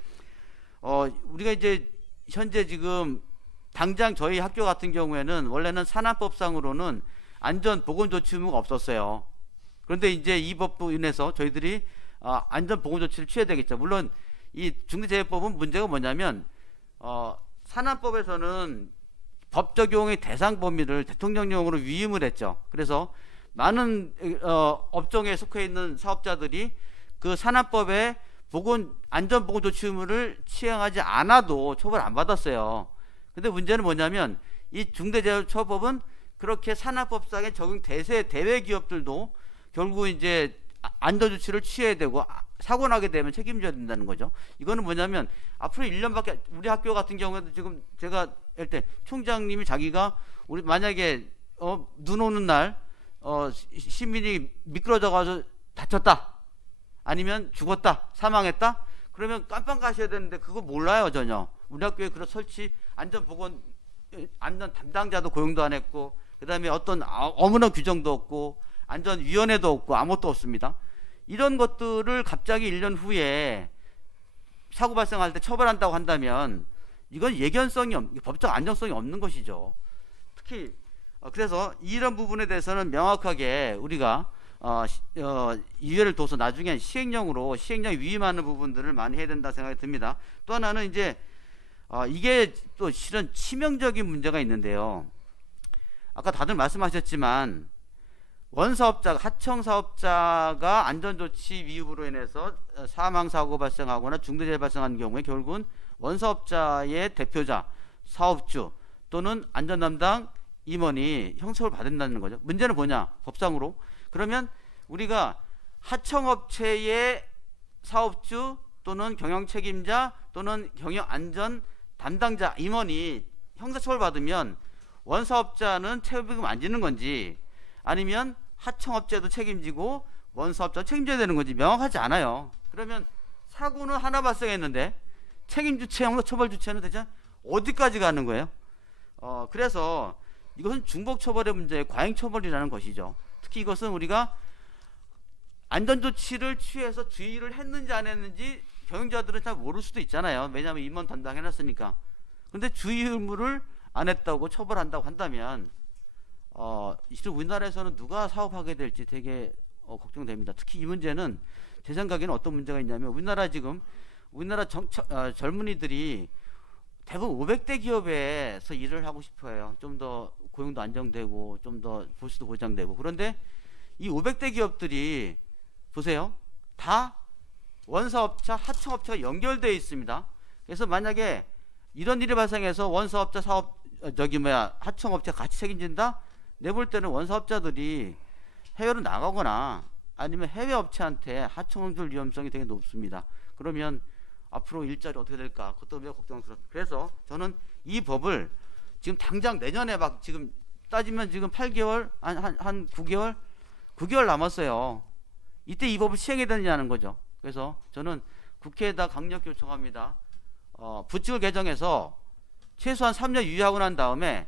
우리가 이제 현재 지금 당장 저희 학교 같은 경우에는 원래는 산안법상으로는 안전보건조치 의무가 없었어요. 그런데 이제 이 법으로 인해서 저희들이 안전보건조치를 취해야 되겠죠. 물론 이 중대재해법은 문제가 뭐냐면 산안법에서는 법 적용의 대상 범위를 대통령령으로 위임을 했죠. 그래서 많은 업종에 속해 있는 사업자들이 그 산안법에 안전보건조치 의무를 시행하지 않아도 처벌 안 받았어요. 근데 문제는 뭐냐면 이 중대재해처벌법은 그렇게 산업법상에 적용 대외 기업들도 결국 이제 안전조치를 취해야 되고 사고 나게 되면 책임져야 된다는 거죠. 이거는 뭐냐면 앞으로 1년밖에 우리 학교 같은 경우에도 지금 제가 할 때 총장님이 자기가 우리 만약에 눈 오는 날 시민이 미끄러져 가서 다쳤다 아니면 죽었다 사망했다 그러면 깜빵 가셔야 되는데 그거 몰라요 전혀. 우리 학교에 그런 안전 담당자도 고용도 안 했고 그다음에 어떤 아무런 규정도 없고 안전위원회도 없고 아무것도 없습니다. 이런 것들을 갑자기 1년 후에 사고 발생할 때 처벌한다고 한다면 이건 법적 안정성이 없는 것이죠. 특히 그래서 이런 부분에 대해서는 명확하게 우리가 유예를 둬서 나중에 시행령으로 시행령 위임하는 부분들을 많이 해야 된다 생각이 듭니다. 또 하나는 이제 이게 또 실은 치명적인 문제가 있는데요. 아까 다들 말씀하셨지만 원사업자, 하청사업자가 안전조치 위반으로 인해서 사망사고 발생하거나 중대재해 발생하는 경우에 결국은 원사업자의 대표자, 사업주 또는 안전담당 임원이 형사를 받는다는 거죠. 문제는 뭐냐? 법상으로. 그러면 우리가 하청업체의 사업주 또는 경영책임자 또는 경영안전 담당자 임원이 형사처벌 받으면 원사업자는 책임을 안 지는 건지 아니면 하청업체도 책임지고 원사업자 책임져야 되는 건지 명확하지 않아요. 그러면 사고는 하나 발생했는데 책임 주체, 형사처벌 주체는 대체 어디까지 가는 거예요? 그래서 이것은 중복 처벌의 문제의 과잉 처벌이라는 것이죠. 특히 이것은 우리가 안전 조치를 취해서 주의를 했는지 안 했는지 경영자들은 잘 모를 수도 있잖아요. 왜냐하면 임원 담당해놨으니까. 근데 주의 의무를 안 했다고 처벌한다고 한다면 실은 우리나라에서는 누가 사업하게 될지 되게 걱정됩니다. 특히 이 문제는 제 생각에는 어떤 문제가 있냐면 우리나라 젊은이들이 대부분 500대 기업에서 일을 하고 싶어요. 좀 더 고용도 안정되고 좀 더 보수도 보장되고. 그런데 이 500대 기업들이 보세요. 다 원사업자, 하청업체가 연결되어 있습니다. 그래서 만약에 이런 일이 발생해서 원사업자, 하청업체가 같이 책임진다? 내볼 때는 원사업자들이 해외로 나가거나 아니면 해외 업체한테 하청을 줄 위험성이 되게 높습니다. 그러면 앞으로 일자리 어떻게 될까? 그것도 매우 걱정스럽습니다. 그래서 저는 이 법을 지금 당장 내년에 막 지금 따지면 지금 8개월, 한 9개월 남았어요. 이때 이 법을 시행해야 되느냐는 거죠. 그래서 저는 국회에다 강력히 요청합니다. 부칙을 개정해서 최소한 3년 유예하고 난 다음에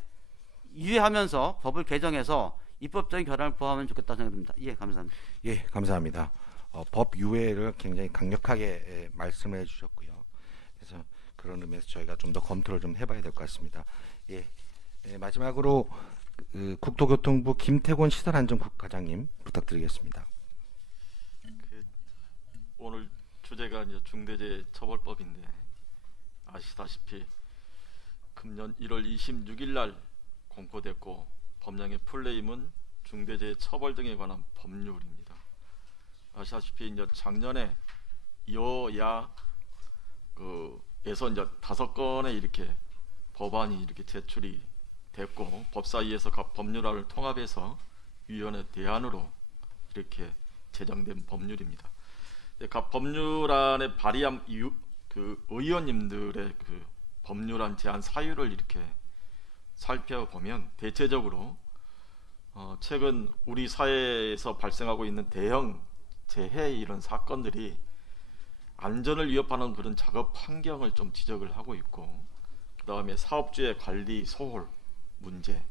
유예하면서 법을 개정해서 입법적인 결함을 보완하면 좋겠다고 생각합니다. 예, 감사합니다. 예, 감사합니다. 법 유예를 굉장히 강력하게 말씀을 해주셨고요. 그래서 그런 의미에서 저희가 좀 더 검토를 좀 해봐야 될 것 같습니다. 예, 마지막으로 국토교통부 김태곤 시설안전국과장님 부탁드리겠습니다. 오늘 주제가 이제 중대재해처벌법인데 아시다시피 금년 1월 26일 날 공포됐고 법령의 풀네임은 중대재해처벌 등에 관한 법률입니다. 아시다시피 이제 작년에 여야 에서 이제 5건의 이렇게 법안이 이렇게 제출이 됐고 법사위에서 각 법률안을 통합해서 위원회 대안으로 이렇게 제정된 법률입니다. 각 법률안에 발의한 의원님들의 법률안 제안 사유를 이렇게 살펴보면 대체적으로 최근 우리 사회에서 발생하고 있는 대형 재해 이런 사건들이 안전을 위협하는 그런 작업 환경을 좀 지적을 하고 있고, 그 다음에 사업주의 관리 소홀 문제,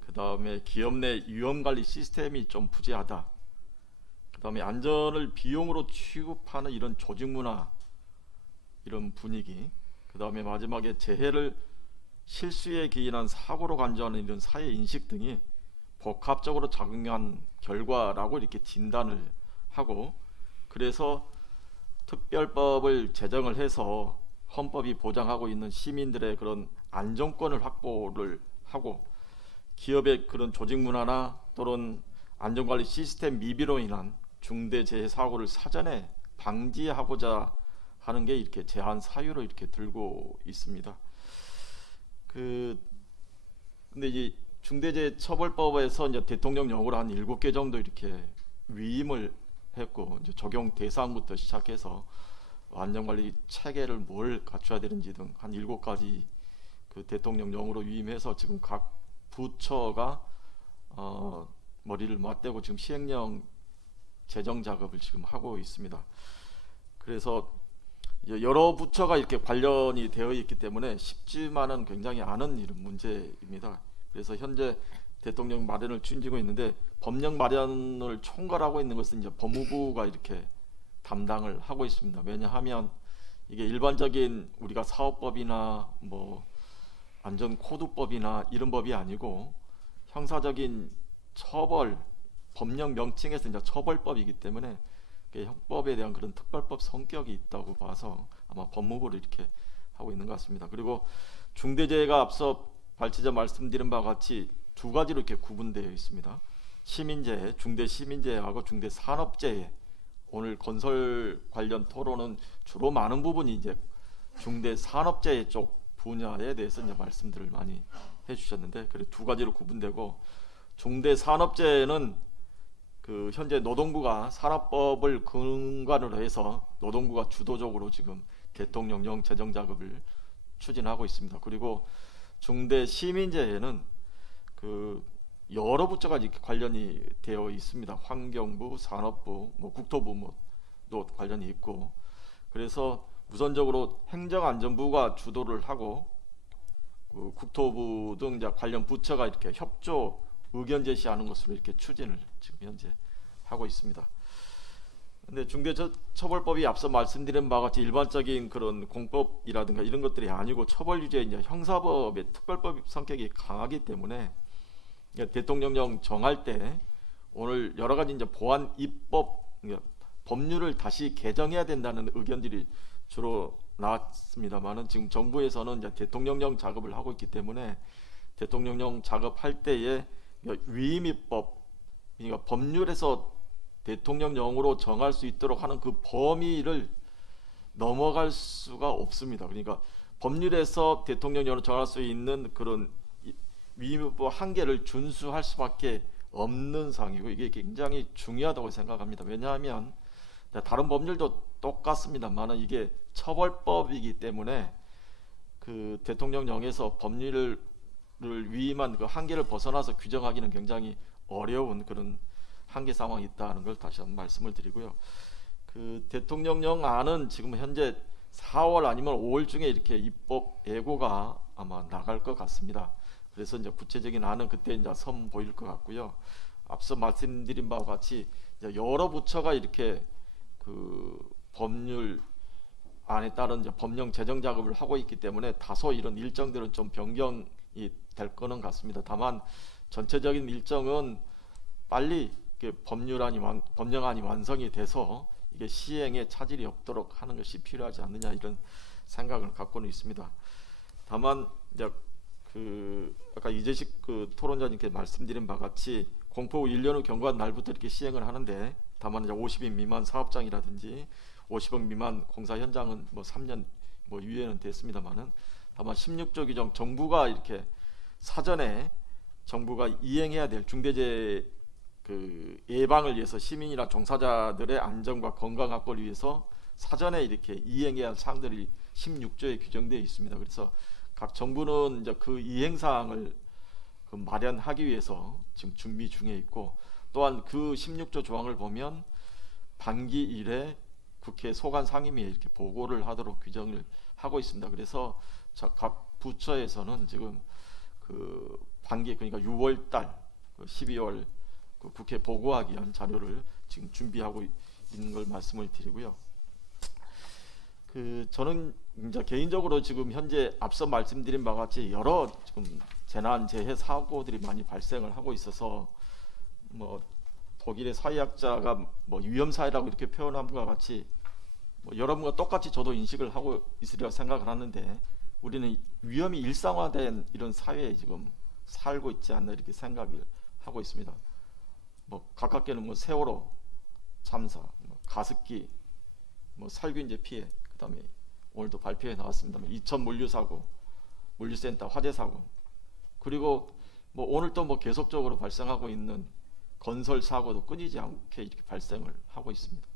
그 다음에 기업 내 위험관리 시스템이 좀 부재하다, 그 다음에 안전을 비용으로 취급하는 이런 조직 문화, 이런 분위기, 그 다음에 마지막에 재해를 실수에 기인한 사고로 간주하는 이런 사회 인식 등이 복합적으로 작용한 결과라고 이렇게 진단을 하고, 그래서 특별법을 제정을 해서 헌법이 보장하고 있는 시민들의 그런 안전권을 확보를 하고, 기업의 그런 조직 문화나 또는 안전관리 시스템 미비로 인한 중대재해 사고를 사전에 방지하고자 하는 게 이렇게 제한 사유로 이렇게 들고 있습니다. 근데 이 중대재해처벌법에서 이제 대통령령으로 한 7개 정도 이렇게 위임을 했고, 이제 적용 대상부터 시작해서 안전관리 체계를 뭘 갖춰야 되는지 등 한 7가지 대통령령으로 위임해서 지금 각 부처가 머리를 맞대고 지금 시행령 제정 작업을 지금 하고 있습니다. 그래서 여러 부처가 이렇게 관련이 되어 있기 때문에 쉽지만은 굉장히 않은 이런 문제입니다. 그래서 현재 대통령 마련을 추진하고 있는데, 법령 마련을 총괄하고 있는 것은 이제 법무부가 이렇게 담당을 하고 있습니다. 왜냐하면 이게 일반적인 우리가 사업법이나 뭐 안전코드법이나 이런 법이 아니고 형사적인 처벌 법령 명칭에서 이제 처벌법이기 때문에 형법에 대한 그런 특별법 성격이 있다고 봐서 아마 법무부를 이렇게 하고 있는 것 같습니다. 그리고 중대재해가 앞서 발제자 말씀드린 바와 같이 두 가지로 이렇게 구분되어 있습니다. 시민재해, 중대 시민재해하고 중대 산업재해. 오늘 건설 관련 토론은 주로 많은 부분이 이제 중대 산업재해 쪽 분야에 대해서 이제 말씀들을 많이 해주셨는데, 그래 두 가지로 구분되고, 중대 산업재해는 그 현재 노동부가 산업법을 근간으로 해서 노동부가 주도적으로 지금 대통령령 제정 작업을 추진하고 있습니다. 그리고 중대 시민재해는 그 여러 부처가 이렇게 관련이 되어 있습니다. 환경부, 산업부, 뭐 국토부 뭐도 관련이 있고, 그래서 우선적으로 행정안전부가 주도를 하고 그 국토부 등 이제 관련 부처가 이렇게 협조 의견 제시하는 것으로 이렇게 추진을 지금 현재 하고 있습니다. 근데 중대처벌법이 앞서 말씀드린 바와 같이 일반적인 그런 공법이라든가 이런 것들이 아니고 처벌 유죄 이제 형사법의 특별법 성격이 강하기 때문에 대통령령 정할 때 오늘 여러 가지 이제 보안 입법 법률을 다시 개정해야 된다는 의견들이 주로 나왔습니다만은 지금 정부에서는 이제 대통령령 작업을 하고 있기 때문에 대통령령 작업할 때에 위임입법, 그러니까 법률에서 대통령령으로 정할 수 있도록 하는 그 범위를 넘어갈 수가 없습니다. 그러니까 법률에서 대통령령으로 정할 수 있는 그런 위임입법 한계를 준수할 수밖에 없는 상이고, 이게 굉장히 중요하다고 생각합니다. 왜냐하면 다른 법률도 똑같습니다만은 이게 처벌법이기 때문에 그 대통령령에서 법률을 위임한 그 한계를 벗어나서 규정하기는 굉장히 어려운 그런 한계 상황이 있다는 걸 다시 한번 말씀을 드리고요. 그 대통령령안은 지금 현재 4월 아니면 5월 중에 이렇게 입법 예고가 아마 나갈 것 같습니다. 그래서 이제 구체적인 안은 그때 이제 선보일 것 같고요. 앞서 말씀드린 바와 같이 이제 여러 부처가 이렇게 그 법률 안에 따른 이제 법령 제정 작업을 하고 있기 때문에 다소 이런 일정들은 좀 변경이 될 거는 같습니다. 다만 전체적인 일정은 빨리 법령안이 완성이 돼서 이게 시행에 차질이 없도록 하는 것이 필요하지 않느냐, 이런 생각을 갖고는 있습니다. 다만 이제 그 아까 이재식 그 토론자님께 말씀드린 바와 같이 공포 후 1년 후 경과한 날부터 이렇게 시행을 하는데, 다만 이제 50인 미만 사업장이라든지 50억 미만 공사 현장은 뭐 3년 뭐 유예는 됐습니다만은, 다만 16조 규정 정부가 이렇게 사전에 정부가 이행해야 될 중대재해 그 예방을 위해서 시민이나 종사자들의 안전과 건강 확보를 위해서 사전에 이렇게 이행해야 할 사항들이 16조에 규정되어 있습니다. 그래서 각 정부는 이제 그 이행 사항을 그 마련하기 위해서 지금 준비 중에 있고, 또한 그 16조 조항을 보면 반기 1회 국회 소관 상임위에 이렇게 보고를 하도록 규정을 하고 있습니다. 그래서 각 부처에서는 지금 그 반기, 그러니까 6월달, 12월 그 국회 보고하기 위한 자료를 지금 준비하고 있는 걸 말씀을 드리고요. 그 저는 이제 개인적으로 지금 현재 앞서 말씀드린 바와 같이 여러 지금 재난 재해 사고들이 많이 발생을 하고 있어서 뭐 독일의 사회학자가 뭐 위험 사회라고 이렇게 표현한 것과 같이 뭐 여러분과 똑같이 저도 인식을 하고 있으리라 생각을 하는데, 우리는 위험이 일상화된 이런 사회에 지금 살고 있지 않나 이렇게 생각을 하고 있습니다. 뭐 가깝게는 뭐 세월호 참사, 뭐 가습기, 뭐 살균제 피해, 그다음에 오늘도 발표에 나왔습니다만 이천 물류 사고, 물류센터 화재 사고, 그리고 뭐 오늘 또 뭐 계속적으로 발생하고 있는 건설 사고도 끊이지 않게 이렇게 발생을 하고 있습니다.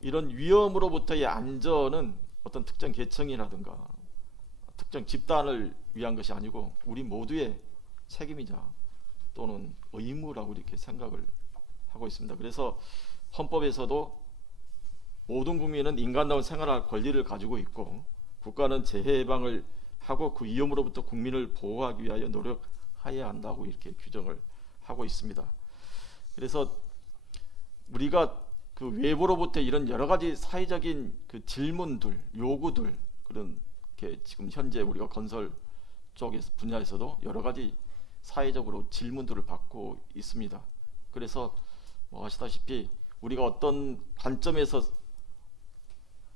이런 위험으로부터의 안전은 어떤 특정 계층이라든가 특정 집단을 위한 것이 아니고 우리 모두의 책임이자 또는 의무라고 이렇게 생각을 하고 있습니다. 그래서 헌법에서도 모든 국민은 인간다운 생활할 권리를 가지고 있고, 국가는 재해 예방을 하고 그 위험으로부터 국민을 보호하기 위하여 노력해야 한다고 이렇게 규정을 하고 있습니다. 그래서 우리가 그 외부로부터 이런 여러 가지 사회적인 그 질문들, 요구들, 그런 게 지금 현재 우리가 건설 쪽에서 분야에서도 여러 가지 사회적으로 질문들을 받고 있습니다. 그래서 뭐 아시다시피 우리가 어떤 관점에서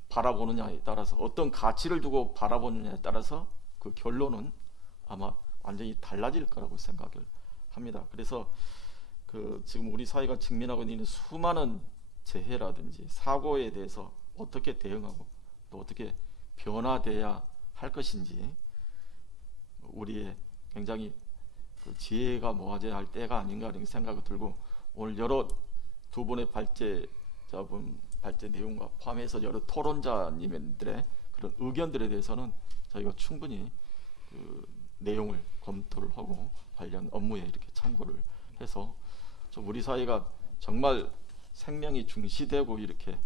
바라보느냐에 따라서, 어떤 가치를 두고 바라보느냐에 따라서 그 결론은 아마 완전히 달라질 거라고 생각을 합니다. 그래서 그 지금 우리 사회가 직면하고 있는 수많은 재해라든지 사고에 대해서 어떻게 대응하고 또 어떻게 변화돼야 할 것인지 우리의 굉장히 그 지혜가 모아져야 할 때가 아닌가 이런 생각이 들고, 오늘 여러 두 분의 발제자분 발제 내용과 포함해서 여러 토론자님들의 그런 의견들에 대해서는 저희가 충분히 그 내용을 검토를 하고 관련 업무에 이렇게 참고를 해서 좀 우리 사회가 정말 생명이 중시되고 이렇게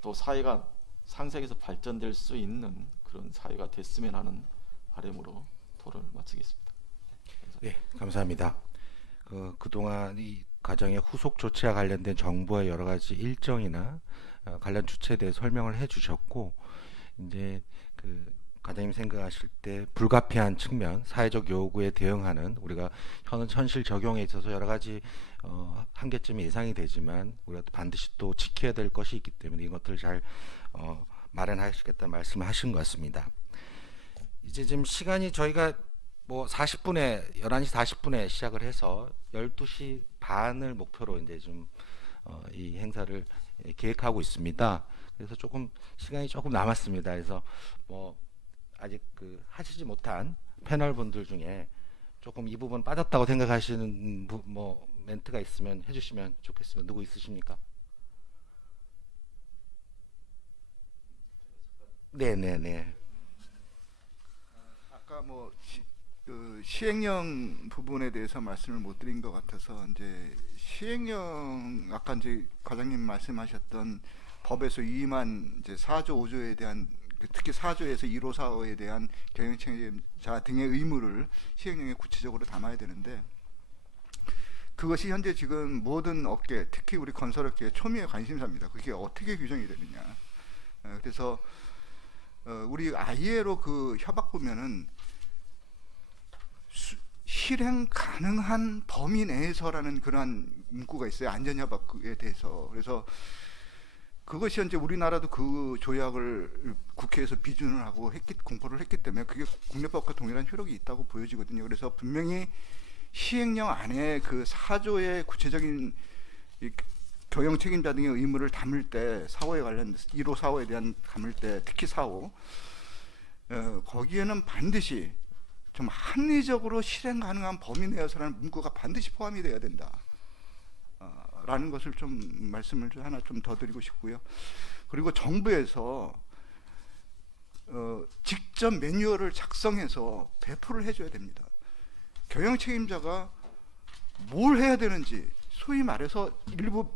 또 사회가 상생해서 발전될 수 있는 그런 사회가 됐으면 하는 바람으로 토론을 마치겠습니다. 네, 감사합니다. 그동안 이 과정의 후속 조치와 관련된 정부의 여러 가지 일정이나 관련 주체에 대해 설명을 해주셨고, 이제 그 과장님 생각하실 때 불가피한 측면, 사회적 요구에 대응하는 우리가 현실 적용에 있어서 여러 가지 한계점이 예상이 되지만 우리가 반드시 또 지켜야 될 것이 있기 때문에 이것들을 잘 마련하시겠다는 말씀을 하신 것 같습니다. 이제 지금 시간이 저희가 뭐 40분에 11시 40분에 시작을 해서 12시 반을 목표로 이제 좀 이 행사를 계획하고 있습니다. 그래서 조금 시간이 조금 남았습니다. 그래서 뭐 아직 그 하시지 못한 패널 분들 중에 조금 이 부분 빠졌다고 생각하시는 뭐 멘트가 있으면 해주시면 좋겠습니다. 누구 있으십니까? 네네네. 아까 뭐 시행령 부분에 대해서 말씀을 못 드린 것 같아서, 이제 시행령 아까 이제 과장님 말씀하셨던 법에서 위임한 이제 4조 5조에 대한 특히 4조에서 1호 4호에 대한 경영 책임자 등의 의무를 시행령에 구체적으로 담아야 되는데, 그것이 현재 지금 모든 업계, 특히 우리 건설업계의 초미의 관심사입니다. 그게 어떻게 규정이 되느냐. 그래서 우리 ILO 그 협약 보면은 실행 가능한 범위 내에서라는 그러한 문구가 있어요. 안전협약에 대해서. 그래서 그것이 현재 우리나라도 그 조약을 국회에서 비준을 하고 공포를 했기 때문에 그게 국내법과 동일한 효력이 있다고 보여지거든요. 그래서 분명히 시행령 안에 그 4조의 구체적인 경영 책임자 등의 의무를 담을 때, 사호에 관련 1호 4호에 대한 담을 때, 특히 4호 거기에는 반드시 좀 합리적으로 실행 가능한 범위 내에서라는 문구가 반드시 포함이 돼야 된다. 라는 것을 좀 말씀을 하나 좀 더 드리고 싶고요. 그리고 정부에서 직접 매뉴얼을 작성해서 배포를 해줘야 됩니다. 경영 책임자가 뭘 해야 되는지, 소위 말해서 일부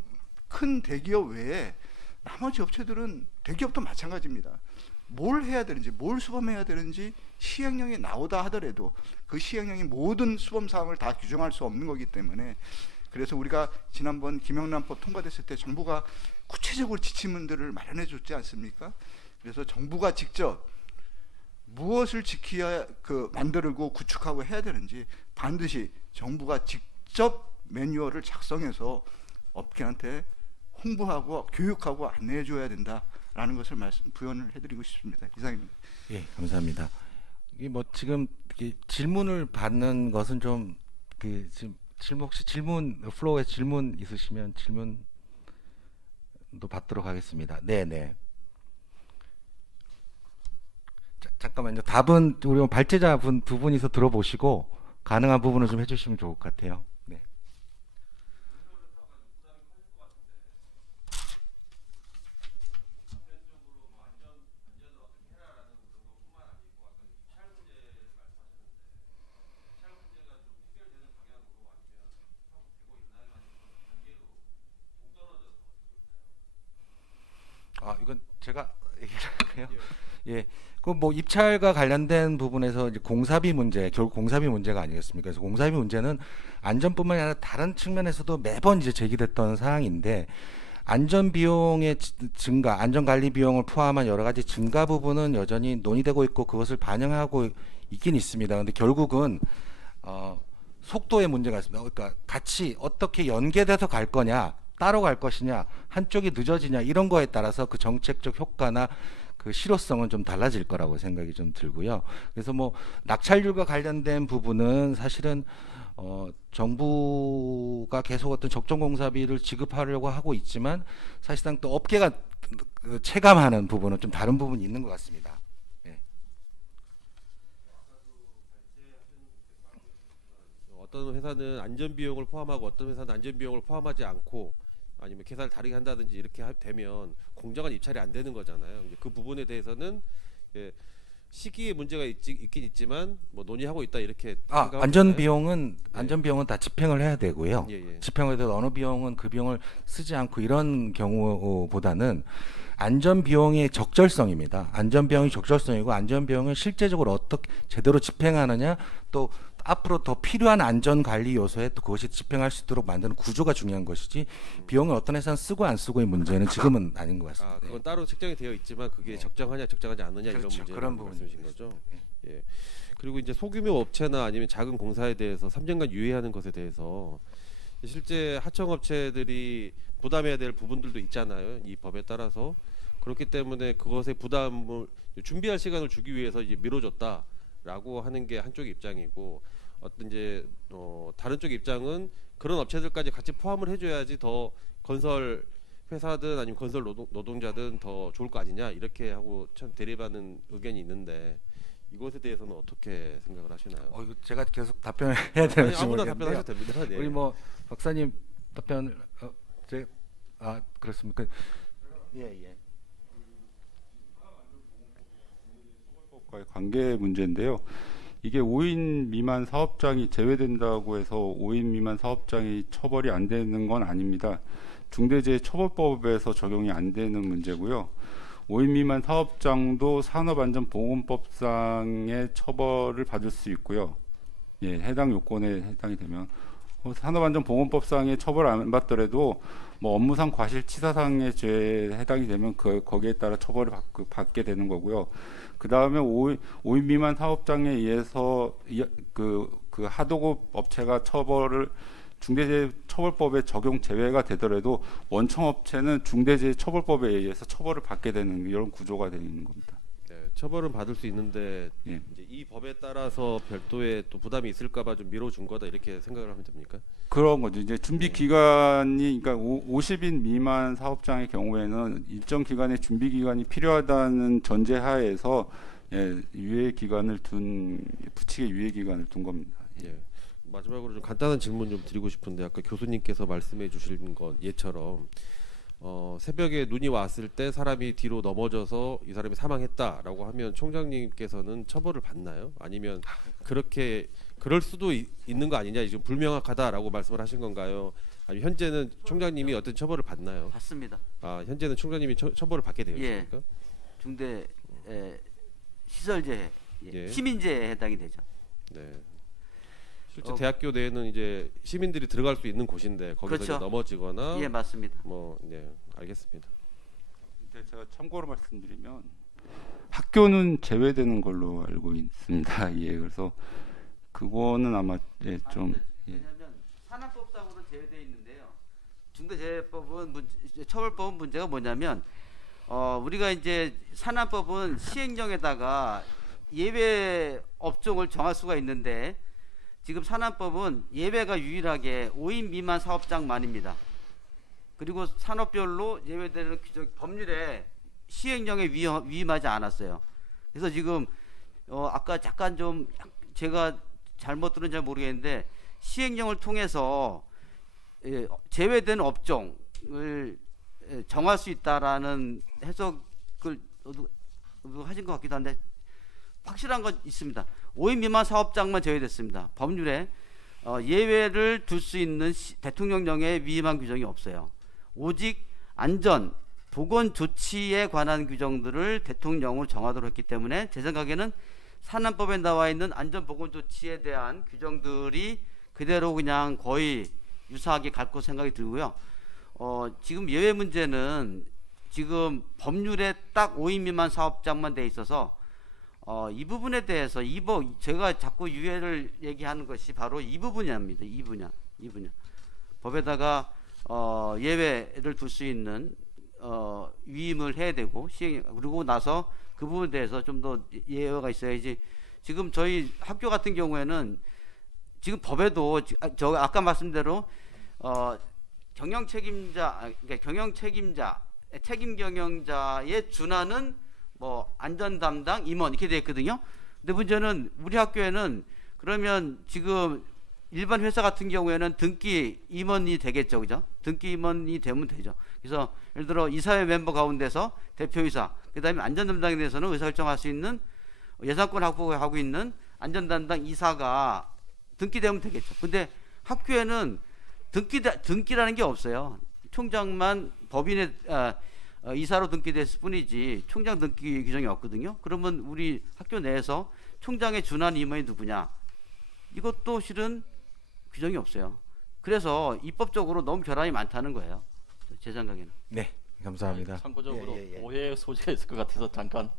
큰 대기업 외에 나머지 업체들은, 대기업도 마찬가지입니다. 뭘 해야 되는지, 뭘 수범해야 되는지 시행령이 나오다 하더라도 그 시행령이 모든 수범 사항을 다 규정할 수 없는 거기 때문에, 그래서 우리가 지난번 김영란법 통과됐을 때 정부가 구체적으로 지침문들을 마련해 줬지 않습니까? 그래서 정부가 직접 무엇을 지켜야 만들고 구축하고 해야 되는지 반드시 정부가 직접 매뉴얼을 작성해서 업계한테 홍보하고 교육하고 안내해 줘야 된다라는 것을 부연을 해드리고 싶습니다. 이상입니다. 예, 감사합니다. 이 뭐 지금 질문을 받는 것은 좀 지금 혹시 플로어에 질문 있으시면 질문도 받도록 하겠습니다. 네네. 잠깐만요. 답은 우리 발제자 분 두 분이서 들어보시고 가능한 부분을 좀 해주시면 좋을 것 같아요. 네. 이건 제가 얘기를 할까요? 예. 그 뭐 입찰과 관련된 부분에서 이제 공사비 문제, 결국 공사비 문제가 아니겠습니까? 그래서 공사비 문제는 안전뿐만 아니라 다른 측면에서도 매번 이제 제기됐던 사항인데, 안전 비용의 증가, 안전 관리 비용을 포함한 여러 가지 증가 부분은 여전히 논의되고 있고 그것을 반영하고 있긴 있습니다. 근데 결국은 속도의 문제가 있습니다. 그러니까 같이 어떻게 연계돼서 갈 거냐, 따로 갈 것이냐, 한쪽이 늦어지냐 이런 거에 따라서 그 정책적 효과나 그 실효성은 좀 달라질 거라고 생각이 좀 들고요. 그래서 뭐 낙찰률과 관련된 부분은 사실은 정부가 계속 어떤 적정공사비를 지급하려고 하고 있지만 사실상 또 업계가 그 체감하는 부분은 좀 다른 부분이 있는 것 같습니다. 예. 어떤 회사는 안전 비용을 포함하고 어떤 회사는 안전 비용을 포함하지 않고 아니면 계산을 다르게 한다든지 이렇게 되면 공정한 입찰이 안 되는 거잖아요. 이제 그 부분에 대해서는 예, 시기에 문제가 있긴 있지만 뭐 논의하고 있다 이렇게 생각하고 안전 있나요? 비용은 다 집행을 해야 되고요. 예, 예. 집행을 해도 어느 비용은 그 비용을 쓰지 않고 이런 경우보다는 안전 비용의 적절성입니다. 안전 비용이 적절성이고 안전 비용을 실제적으로 어떻게 제대로 집행하느냐, 또 앞으로 더 필요한 안전 관리 요소에 또 그것이 집행할 수 있도록 만드는 구조가 중요한 것이지 비용을 어떤 회사는 쓰고 안 쓰고의 문제는 지금은 아닌 것 같습니다. 아, 그건 따로 책정이 되어 있지만 그게 적정하냐 적정하지 않느냐 그렇죠. 이런 문제 그런 부분이죠. 말씀이신 거죠. 예. 그리고 이제 소규모 업체나 아니면 작은 공사에 대해서 3년간 유예하는 것에 대해서 실제 하청업체들이 부담해야 될 부분들도 있잖아요. 이 법에 따라서 그렇기 때문에 그것의 부담을 준비할 시간을 주기 위해서 이제 미뤄줬다라고 하는 게 한쪽의 입장이고 어떤 이제 다른 쪽 입장은 그런 업체들까지 같이 포함을 해줘야지 더 건설 회사든 아니면 건설 노동자든 더 좋을 거 아니냐 이렇게 하고 참 대립하는 의견이 있는데 이것에 대해서는 어떻게 생각을 하시나요? 이거 제가 계속 답변을 해야 되는 아니, 아무나 질문인데요. 답변하셔도 됩니다. 네. 우리 뭐 박사님 답변 그렇습니까? 예. 과의 관계 문제인데요. 이게 5인 미만 사업장이 제외된다고 해서 5인 미만 사업장이 처벌이 안 되는 건 아닙니다. 중대재해처벌법에서 적용이 안 되는 문제고요. 5인 미만 사업장도 산업안전보건법상의 처벌을 받을 수 있고요. 예, 해당 요건에 해당이 되면 산업안전보건법상의 처벌 안 받더라도 뭐 업무상 과실치사상의 죄에 해당이 되면 거기에 따라 처벌을 받게 되는 거고요. 그 다음에 5인 미만 사업장에 의해서 그 하도급 업체가 중대재해처벌법에 적용 제외가 되더라도 원청업체는 중대재해처벌법에 의해서 처벌을 받게 되는 이런 구조가 되는 겁니다. 네, 처벌은 받을 수 있는데 예. 이제 이 법에 따라서 별도의 또 부담이 있을까봐 좀 미뤄준 거다 이렇게 생각을 하면 됩니까? 그런 거죠. 이제 준비 기간이 그러니까 50인 미만 사업장의 경우에는 일정 기간의 준비 기간이 필요하다는 전제하에서 유예 기간을 부칙의 유예 기간을 둔 겁니다. 예. 마지막으로 좀 간단한 질문 좀 드리고 싶은데 아까 교수님께서 말씀해 주신 것 예처럼 새벽에 눈이 왔을 때 사람이 뒤로 넘어져서 이 사람이 사망했다라고 하면 총장님께서는 처벌을 받나요? 아니면 그럴 수도 있는 거 아니냐 지금 불명확하다라고 말씀을 하신 건가요? 아니면 현재는 총장님이 어떤 처벌을 받나요? 받습니다. 아 현재는 총장님이 처벌을 받게 되어 예. 있습니까? 중대 시설재해, 예. 시민재해에 해당이 되죠. 네. 실제 대학교 내에는 이제 시민들이 들어갈 수 있는 곳인데 거기서 그렇죠. 이제 넘어지거나 예, 맞습니다. 알겠습니다. 제가 참고로 말씀드리면 학교는 제외되는 걸로 알고 있습니다. 예, 그래서 그거는 아마 왜냐하면 산업법상으로 제외되어 있는데요. 중대재해법은 처벌법은 문제가 뭐냐면 우리가 이제 산업법은 시행령에다가 예외 업종을 정할 수가 있는데 지금 산업법은 예외가 유일하게 5인 미만 사업장만입니다. 그리고 산업별로 예외되는 법률에 시행령에 위임하지 않았어요. 그래서 지금 아까 잠깐 좀 제가 잘못 들은지 잘 모르겠는데 시행령을 통해서 제외된 업종을 정할 수 있다라는 해석을 하신 것 같기도 한데 확실한 건 있습니다. 5인 미만 사업장만 제외됐습니다. 법률에 예외를 둘 수 있는 대통령령에 위임한 규정이 없어요. 오직 안전, 보건 조치에 관한 규정들을 대통령으로 정하도록 했기 때문에 제 생각에는 산업법에 나와 있는 안전 보건 조치에 대한 규정들이 그대로 그냥 거의 유사하게 갈 거 생각이 들고요. 지금 예외 문제는 지금 법률에 딱 5인 미만 사업장만 돼 있어서 이 부분에 대해서 제가 자꾸 유예를 얘기하는 것이 바로 이 부분입니다. 이 분야. 법에다가 예외를 둘 수 있는 위임을 해야 되고 그리고 나서 그 부분에 대해서 좀 더 예외가 있어야지. 지금 저희 학교 같은 경우에는 지금 법에도 저 아까 말씀대로 경영 책임자, 그러니까 책임 경영자에 준하는 뭐 안전 담당 임원 이렇게 되어 있거든요. 근데 문제는 우리 학교에는 그러면 지금 일반 회사 같은 경우에는 등기 임원이 되겠죠, 그죠? 등기 임원이 되면 되죠. 그래서 예를 들어 이사회 멤버 가운데서 대표이사, 그다음에 안전 담당에 대해서는 의사결정할 수 있는 예산권 확보하고 있는 안전 담당 이사가 등기되면 되겠죠. 근데 학교에는 등기라는 게 없어요. 총장만 법인의 이사로 등기됐을 뿐이지 총장 등기 규정이 없거든요. 그러면 우리 학교 내에서 총장의 준하는 임원이 누구냐? 이것도 실은 규정이 없어요. 그래서 입법적으로 너무 결함이 많다는 거예요. 제 생각에는. 네, 감사합니다. 참고적으로 예. 오해 소지가 있을 것 같아서 잠깐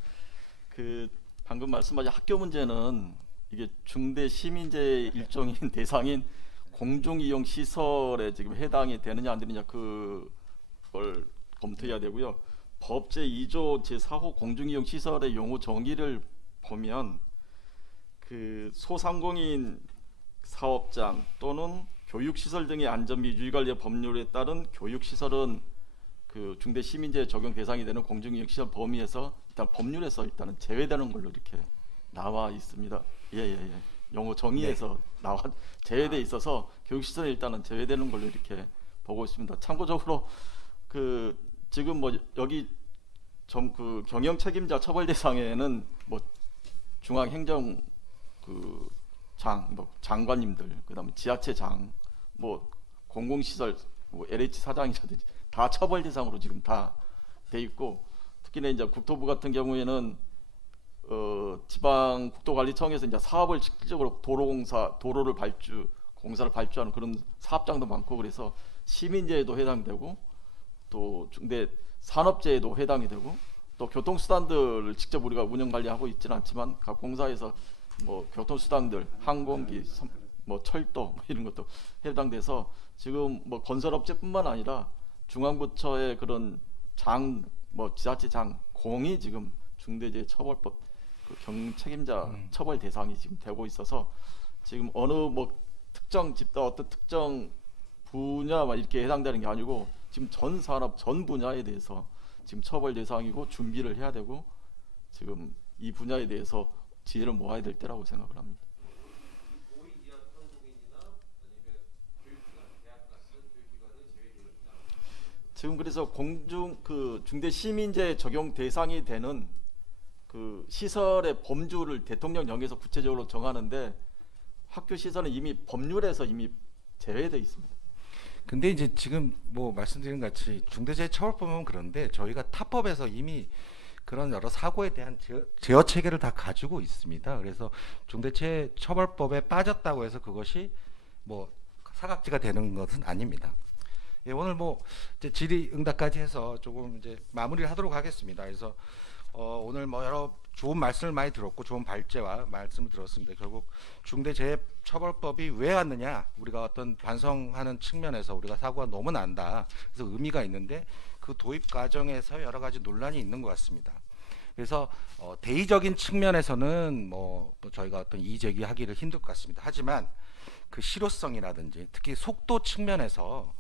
방금 말씀하신 학교 문제는 이게 중대 시민재 일종인 대상인 공중이용 시설에 지금 해당이 되느냐 안 되느냐 그걸 검토해야 되고요. 법 제2조 제4호 공중이용 시설의 용어 정의를 보면 소상공인 사업장 또는 교육시설 등의 안전 및 유지관리 법률에 따른 교육시설은 중대 시민재해 적용 대상이 되는 공중이용 시설 범위에서 일단 법률에서 일단은 제외되는 걸로 이렇게 나와 있습니다. 예. 용어 정의에서 제외돼 있어서 교육시설에 일단은 제외되는 걸로 이렇게 보고 있습니다. 참고적으로 지금 뭐 여기 경영 책임자 처벌 대상에는 뭐 중앙행정 장관님들, 그다음에 지자체장, 뭐 공공시설, 뭐 LH 사장이라든지 다 처벌 대상으로 지금 다 돼 있고, 특히나 이제 국토부 같은 경우에는 지방국토관리청에서 이제 사업을 실질적으로 도로를 공사를 발주하는 그런 사업장도 많고, 그래서 시민재해도 해당되고 또 중대 산업재해도 해당이 되고, 또 교통수단들을 직접 우리가 운영 관리하고 있지는 않지만 각 공사에서 뭐 교통수단들, 항공기, 뭐 철도 뭐 이런 것도 해당돼서 지금 뭐 건설업체뿐만 아니라 중앙부처의 그런 지자체장 공이 지금 중대재해처벌법 경책임자 처벌 대상이 지금 되고 있어서 지금 어느 뭐 특정 집단 어떤 특정 분야만 이렇게 해당되는 게 아니고 지금 전 산업 전 분야에 대해서 지금 처벌 대상이고 준비를 해야 되고 지금 이 분야에 대해서 지혜를 모아야 될 때라고 생각을 합니다. 지금 그래서 중대 시민재해 적용 대상이 되는 시설의 범주를 대통령령에서 구체적으로 정하는데 학교 시설은 이미 법률에서 이미 제외되어 있습니다. 근데 이제 지금 뭐 말씀드린 같이 중대재해처벌법은 그런데 저희가 타법에서 이미 그런 여러 사고에 대한 제어 체계를 다 가지고 있습니다. 그래서 중대재해처벌법에 빠졌다고 해서 그것이 뭐 사각지가 되는 것은 아닙니다. 예, 오늘 뭐 이제 질의응답까지 해서 조금 이제 마무리를 하도록 하겠습니다. 그래서 오늘 뭐 여러 좋은 말씀을 많이 들었고 좋은 발제와 말씀을 들었습니다. 결국 중대재해처벌법이 왜 왔느냐, 우리가 어떤 반성하는 측면에서 우리가 사고가 너무 난다, 그래서 의미가 있는데 그 도입 과정에서 여러 가지 논란이 있는 것 같습니다. 그래서 대의적인 측면에서는 뭐 저희가 어떤 이의 제기하기를 힘들 것 같습니다. 하지만 그 실효성이라든지 특히 속도 측면에서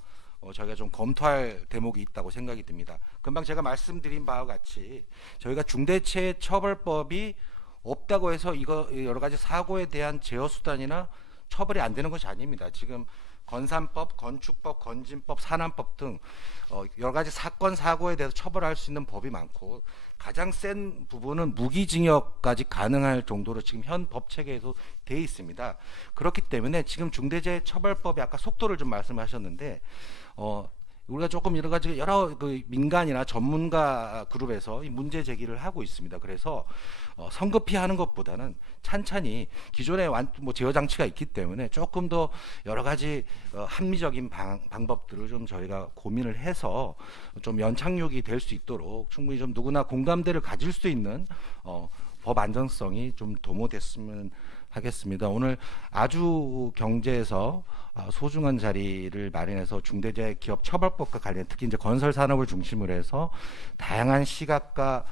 저희가 좀 검토할 대목이 있다고 생각이 듭니다. 금방 제가 말씀드린 바와 같이 저희가 중대재해처벌법이 없다고 해서 이거 여러 가지 사고에 대한 제어 수단이나 처벌이 안 되는 것이 아닙니다. 지금 건산법, 건축법, 건진법, 산안법 등 여러 가지 사건 사고에 대해서 처벌할 수 있는 법이 많고, 가장 센 부분은 무기징역까지 가능할 정도로 지금 현 법 체계에도 돼 있습니다. 그렇기 때문에 지금 중대재해처벌법이 아까 속도를 좀 말씀하셨는데 우리가 조금 여러 민간이나 전문가 그룹에서 이 문제 제기를 하고 있습니다. 그래서 성급히 하는 것보다는 찬찬히 기존에 뭐 제어 장치가 있기 때문에 조금 더 여러 가지 합리적인 방법들을 좀 저희가 고민을 해서 좀 연착륙이 될 수 있도록 충분히 좀 누구나 공감대를 가질 수 있는 법 안정성이 좀 도모됐으면 하겠습니다. 오늘 아주 경제에서 소중한 자리를 마련해서 중대재해기업처벌법과 관련, 특히 이제 건설 산업을 중심으로 해서 다양한 시각과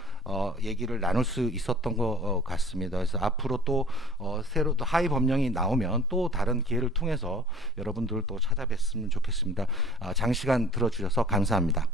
얘기를 나눌 수 있었던 것 같습니다. 그래서 앞으로 또 새로 또 하위 법령이 나오면 또 다른 기회를 통해서 여러분들 또 찾아뵀으면 좋겠습니다. 장시간 들어주셔서 감사합니다.